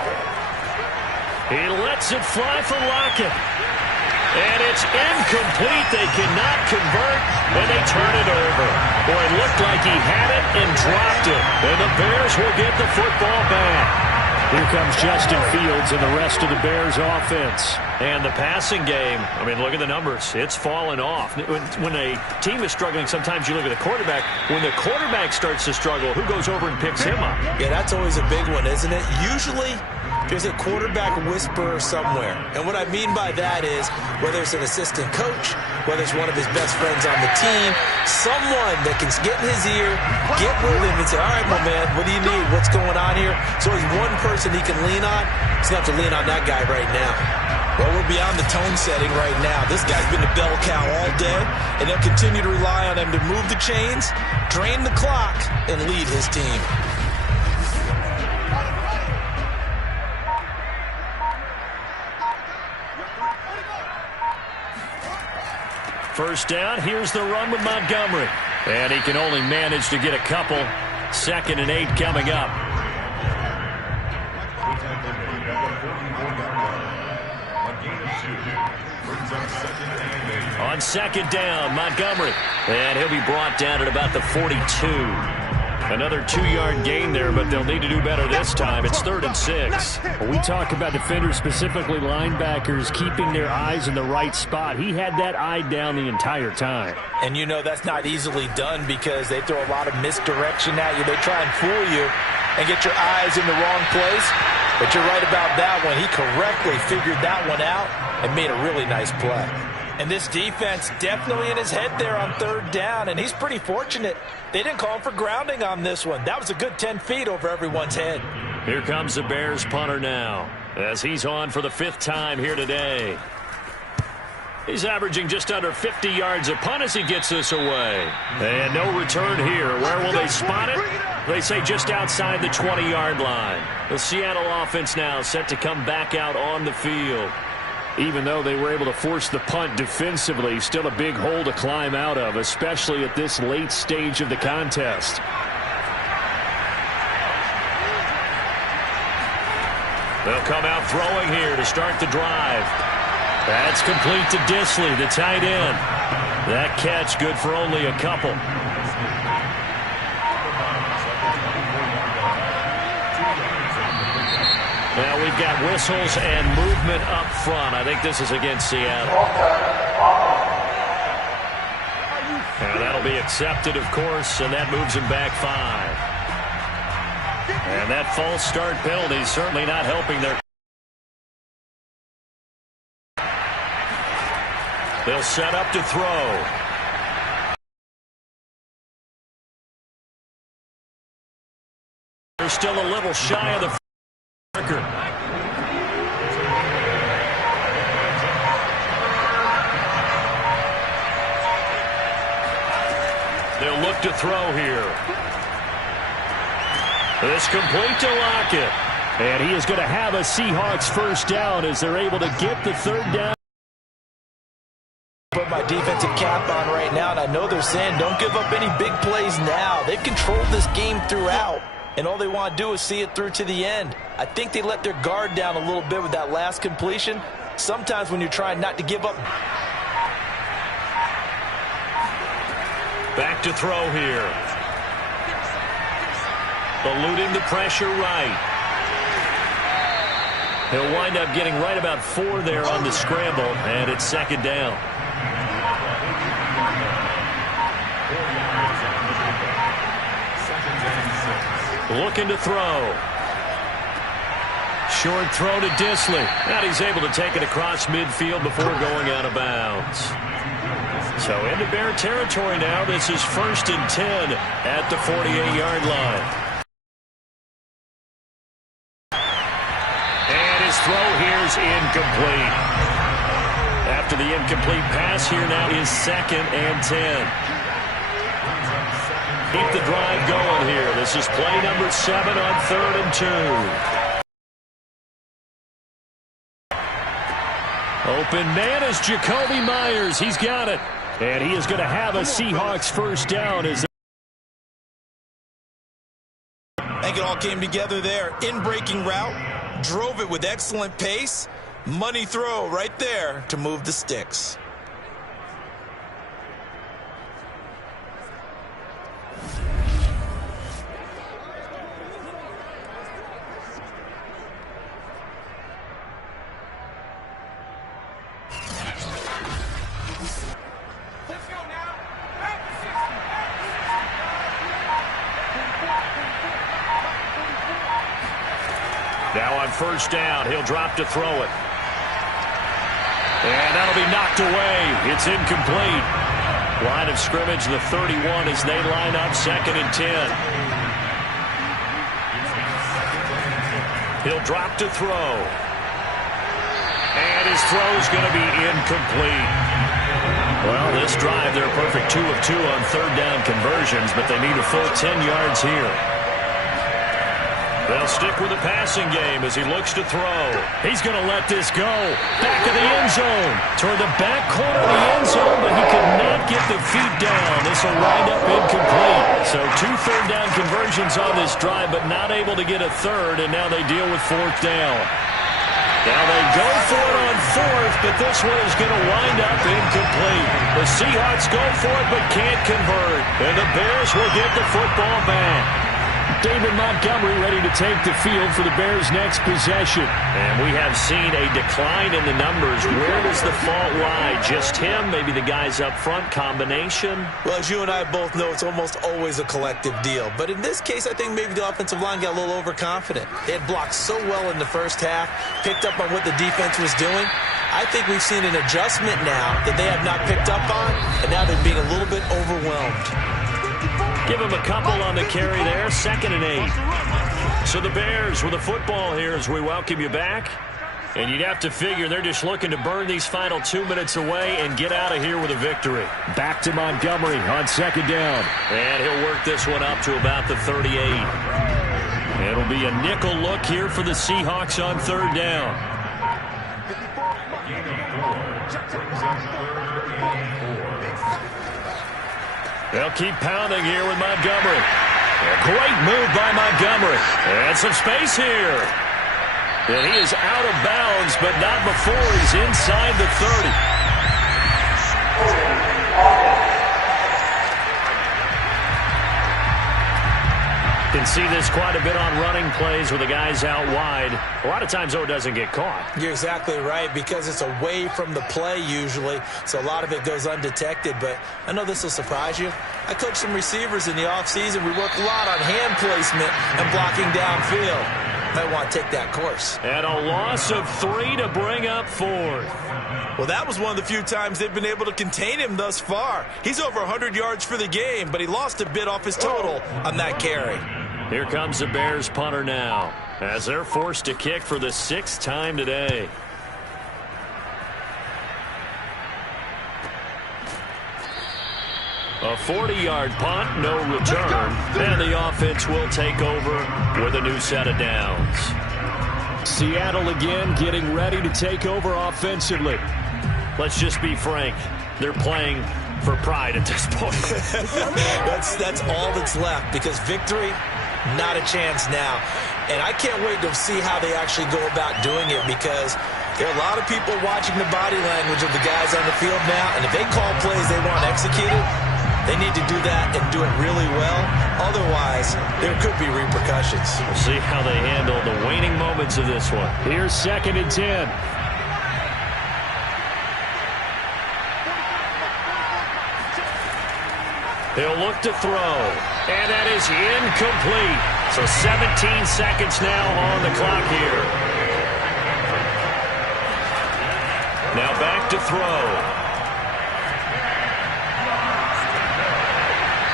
He lets it fly for Lockett. And it's incomplete. They cannot convert, and they turn it over. Boy, it looked like he had it and dropped it. And the Bears will get the football back. Here comes Justin Fields and the rest of the Bears offense. And the passing game, I mean, look at the numbers. It's fallen off. When a team is struggling, sometimes you look at the quarterback. When the quarterback starts to struggle, who goes over and picks him up? Yeah, that's always a big one, isn't it? Usually, there's a quarterback whisperer somewhere. And what I mean by that is, whether it's an assistant coach, whether it's one of his best friends on the team, someone that can get in his ear, get with him and say, all right, my man, what do you need? What's going on here? So he's one person he can lean on. He's going to have to lean on that guy right now. Well, we're beyond the tone setting right now. This guy's been the bell cow all day, and they'll continue to rely on him to move the chains, drain the clock, and lead his team. First down, here's the run with Montgomery. And he can only manage to get a couple. 2nd and 8 coming up. On 2nd down, Montgomery. And he'll be brought down at about the 42. Another 2-yard gain there, but they'll need to do better this time. It's 3rd and 6. When we talk about defenders, specifically linebackers, keeping their eyes in the right spot. He had that eye down the entire time. And you know that's not easily done because they throw a lot of misdirection at you. They try and fool you and get your eyes in the wrong place. But you're right about that one. He correctly figured that one out and made a really nice play. And this defense definitely in his head there on 3rd down, and he's pretty fortunate. They didn't call him for grounding on this one. That was a good 10 feet over everyone's head. Here comes the Bears punter now as he's on for the 5th time here today. He's averaging just under 50 yards a punt as he gets this away. And no return here. Where will they spot it? They say just outside the 20-yard line. The Seattle offense now set to come back out on the field. Even though they were able to force the punt defensively, still a big hole to climb out of, especially at this late stage of the contest. They'll come out throwing here to start the drive. That's complete to Disley, the tight end. That catch good for only a couple. Now we've got whistles and movement up front. I think this is against Seattle. And that'll be accepted, of course, and that moves him back 5. And that false start penalty is certainly not helping their... They'll set up to throw. They're still a little shy of the marker. They'll look to throw here. This complete to Lockett. And he is going to have a Seahawks first down as they're able to get the 3rd down. Put my defensive cap on right now, and I know they're saying don't give up any big plays now. They've controlled this game throughout, and all they want to do is see it through to the end. I think they let their guard down a little bit with that last completion. Sometimes when you're trying not to give up. Back to throw here. Eluding the pressure right. He'll wind up getting right about 4 there on the scramble, and it's 2nd down. Looking to throw. Short throw to Disley. And he's able to take it across midfield before going out of bounds. So into Bear territory now. This is 1st and 10 at the 48-yard line. And his throw here is incomplete. After the incomplete pass, here now is 2nd and 10. Keep the drive going here. This is play number 7 on 3rd and 2. Open man is Jacoby Myers. He's got it. And he is going to have a Seahawks first down. I think it all came together there. In-breaking route. Drove it with excellent pace. Money throw right there to move the sticks. Now on first down, he'll drop to throw it. And that'll be knocked away. It's incomplete. Line of scrimmage, the 31 as they line up 2nd and 10. He'll drop to throw. And his throw's going to be incomplete. Well, this drive, they're a perfect 2 of 2 on 3rd down conversions, but they need a full 10 yards here. They'll stick with the passing game as he looks to throw. He's going to let this go. Back of the end zone. Toward the back corner of the end zone, but he could not get the feet down. This will wind up incomplete. So 2 third down conversions on this drive, but not able to get a third, and now they deal with 4th down. Now they go for it on 4th, but this one is going to wind up incomplete. The Seahawks go for it, but can't convert. And the Bears will get the football back. David Montgomery ready to take the field for the Bears' next possession. And we have seen a decline in the numbers. Where does the fault lie? Just him? Maybe the guys up front? Combination? Well, as you and I both know, it's almost always a collective deal. But in this case, I think maybe the offensive line got a little overconfident. They had blocked so well in the first half, picked up on what the defense was doing. I think we've seen an adjustment now that they have not picked up on, and now they're being a little bit overwhelmed. Give him a couple on the carry there, 2nd and 8. So the Bears with the football here as we welcome you back. And you'd have to figure they're just looking to burn these final 2 minutes away and get out of here with a victory. Back to Montgomery on 2nd down. And he'll work this one up to about the 38. It'll be a nickel look here for the Seahawks on 3rd down. They'll keep pounding here with Montgomery. A great move by Montgomery. And some space here. And he is out of bounds, but not before he's inside the 30. Can see this quite a bit on running plays with the guys out wide. A lot of times, though, it doesn't get caught. You're exactly right, because it's away from the play usually, so a lot of it goes undetected. But I know this will surprise you. I coached some receivers in the offseason. We work a lot on hand placement and blocking downfield. Might want to take that course. And a loss of 3 to bring up 4th. Well, that was one of the few times they've been able to contain him thus far. He's over 100 yards for the game, but he lost a bit off his total on that carry. Here comes the Bears punter now, as they're forced to kick for the 6th time today. A 40-yard punt, no return, and the offense will take over with a new set of downs. Seattle again getting ready to take over offensively. Let's just be frank, they're playing for pride at this point. That's all that's left, because victory, not a chance now. And I can't wait to see how they actually go about doing it, because there are a lot of people watching the body language of the guys on the field now, and if they call plays they want executed, they need to do that and do it really well. Otherwise, there could be repercussions. We'll see how they handle the waning moments of this one. Here's 2nd and 10. He'll look to throw, and that is incomplete. So 17 seconds now on the clock here. Now back to throw.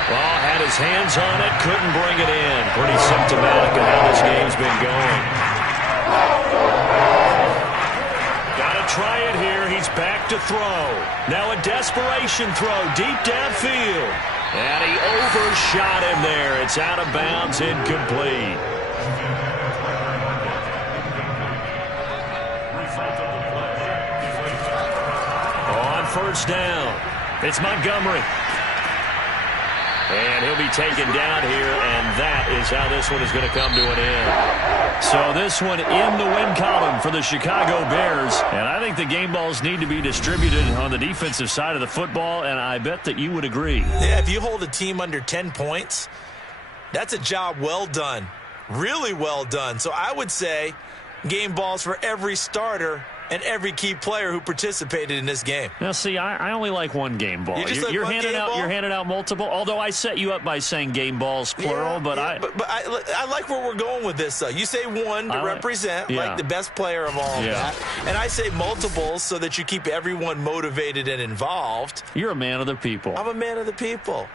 Well, had his hands on it, couldn't bring it in. Pretty symptomatic of how this game's been going. Got to try it here. He's back to throw. Now a desperation throw deep downfield. And he overshot him there. It's out of bounds, incomplete. On first down, it's Montgomery. And he'll be taken down here, and that is how this one is going to come to an end. So this one in the win column for the Chicago Bears. And I think the game balls need to be distributed on the defensive side of the football, and I bet that you would agree. Yeah, if you hold a team under 10 points, that's a job well done. Really well done. So I would say game balls for every starter and every key player who participated in this game. Now, see, I only like one game ball. You're handing out multiple. Although I set you up by saying game balls plural, but I like where we're going with this. Though you say one to represent, like the best player of all of that, and I say multiples so that you keep everyone motivated and involved. You're a man of the people. I'm a man of the people.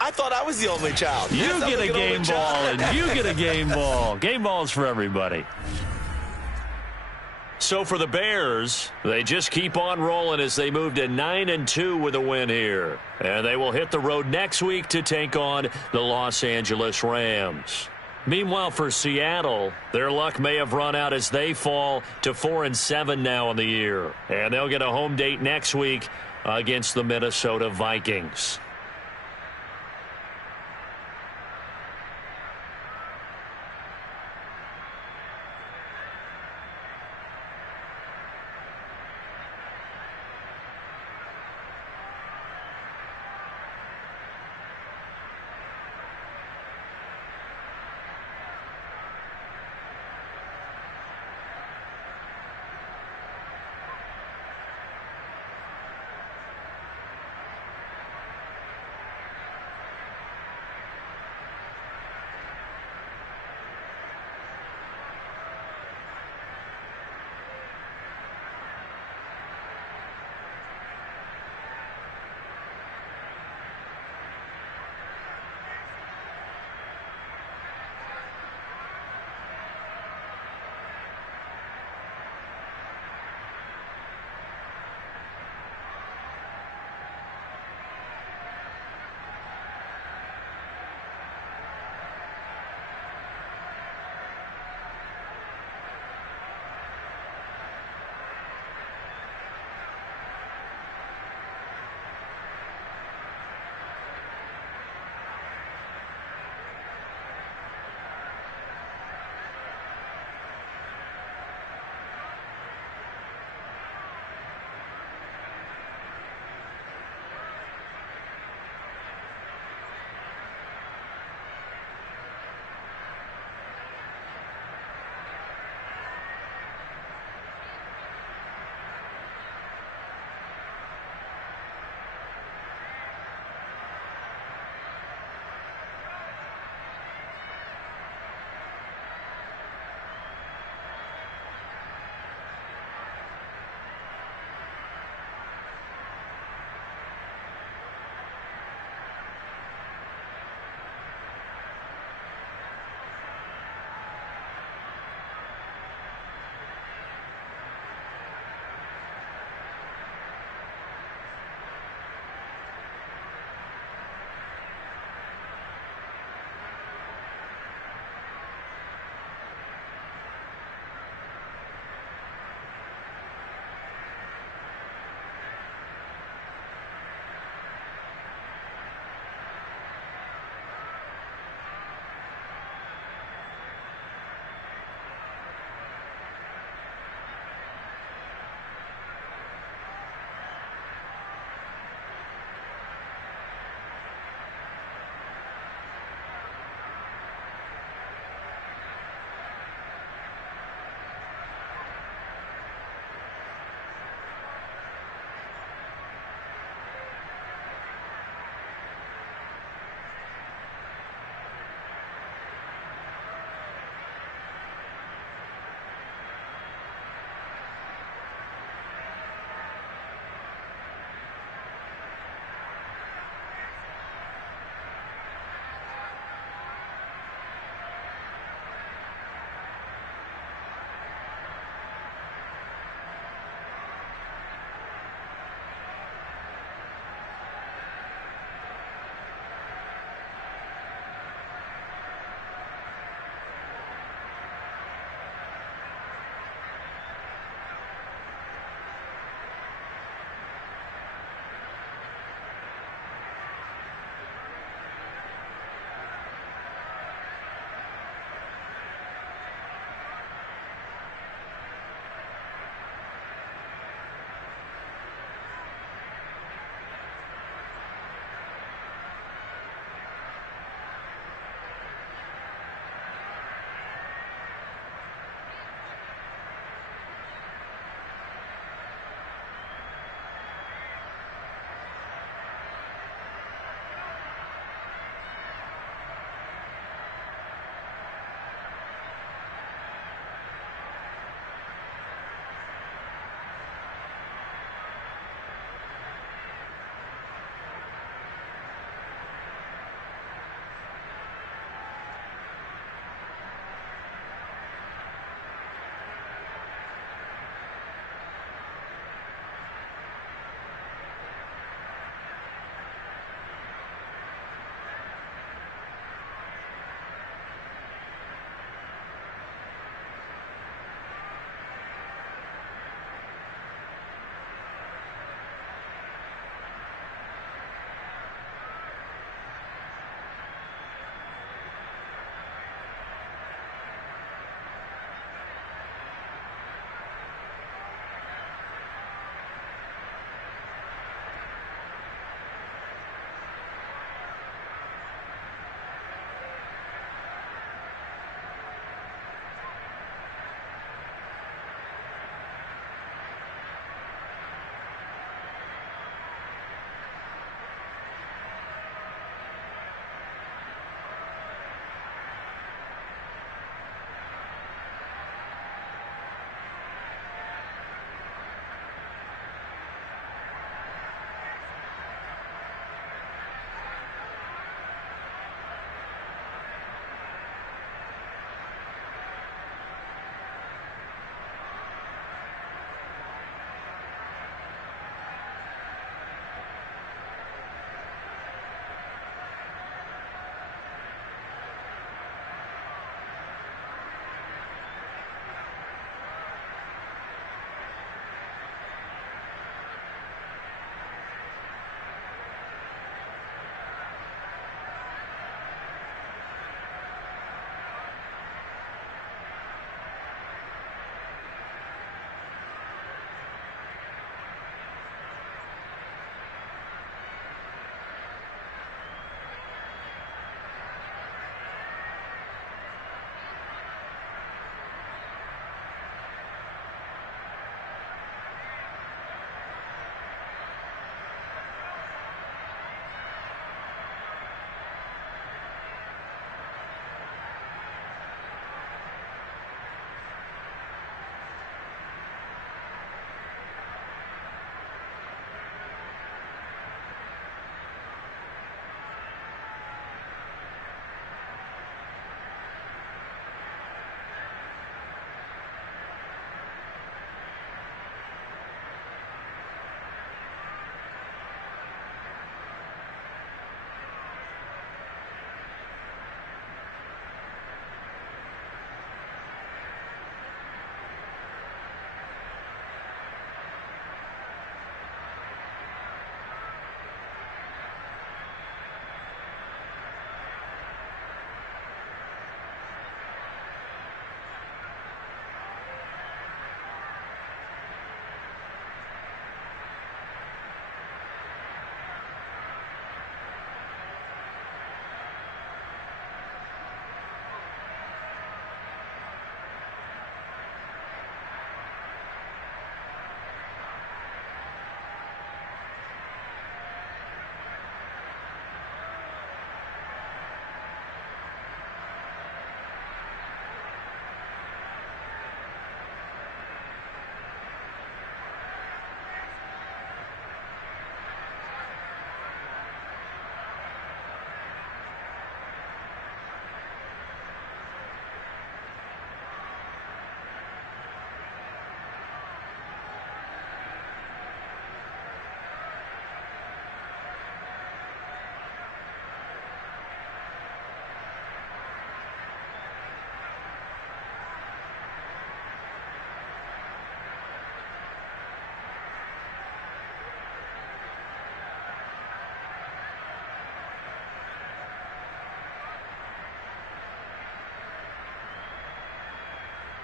I thought I was the only child. You get a game ball, and you get a game ball. Game balls for everybody. So for the Bears, they just keep on rolling as they move to 9-2 with a win here. And they will hit the road next week to take on the Los Angeles Rams. Meanwhile, for Seattle, their luck may have run out as they fall to 4-7 now in the year. And they'll get a home date next week against the Minnesota Vikings.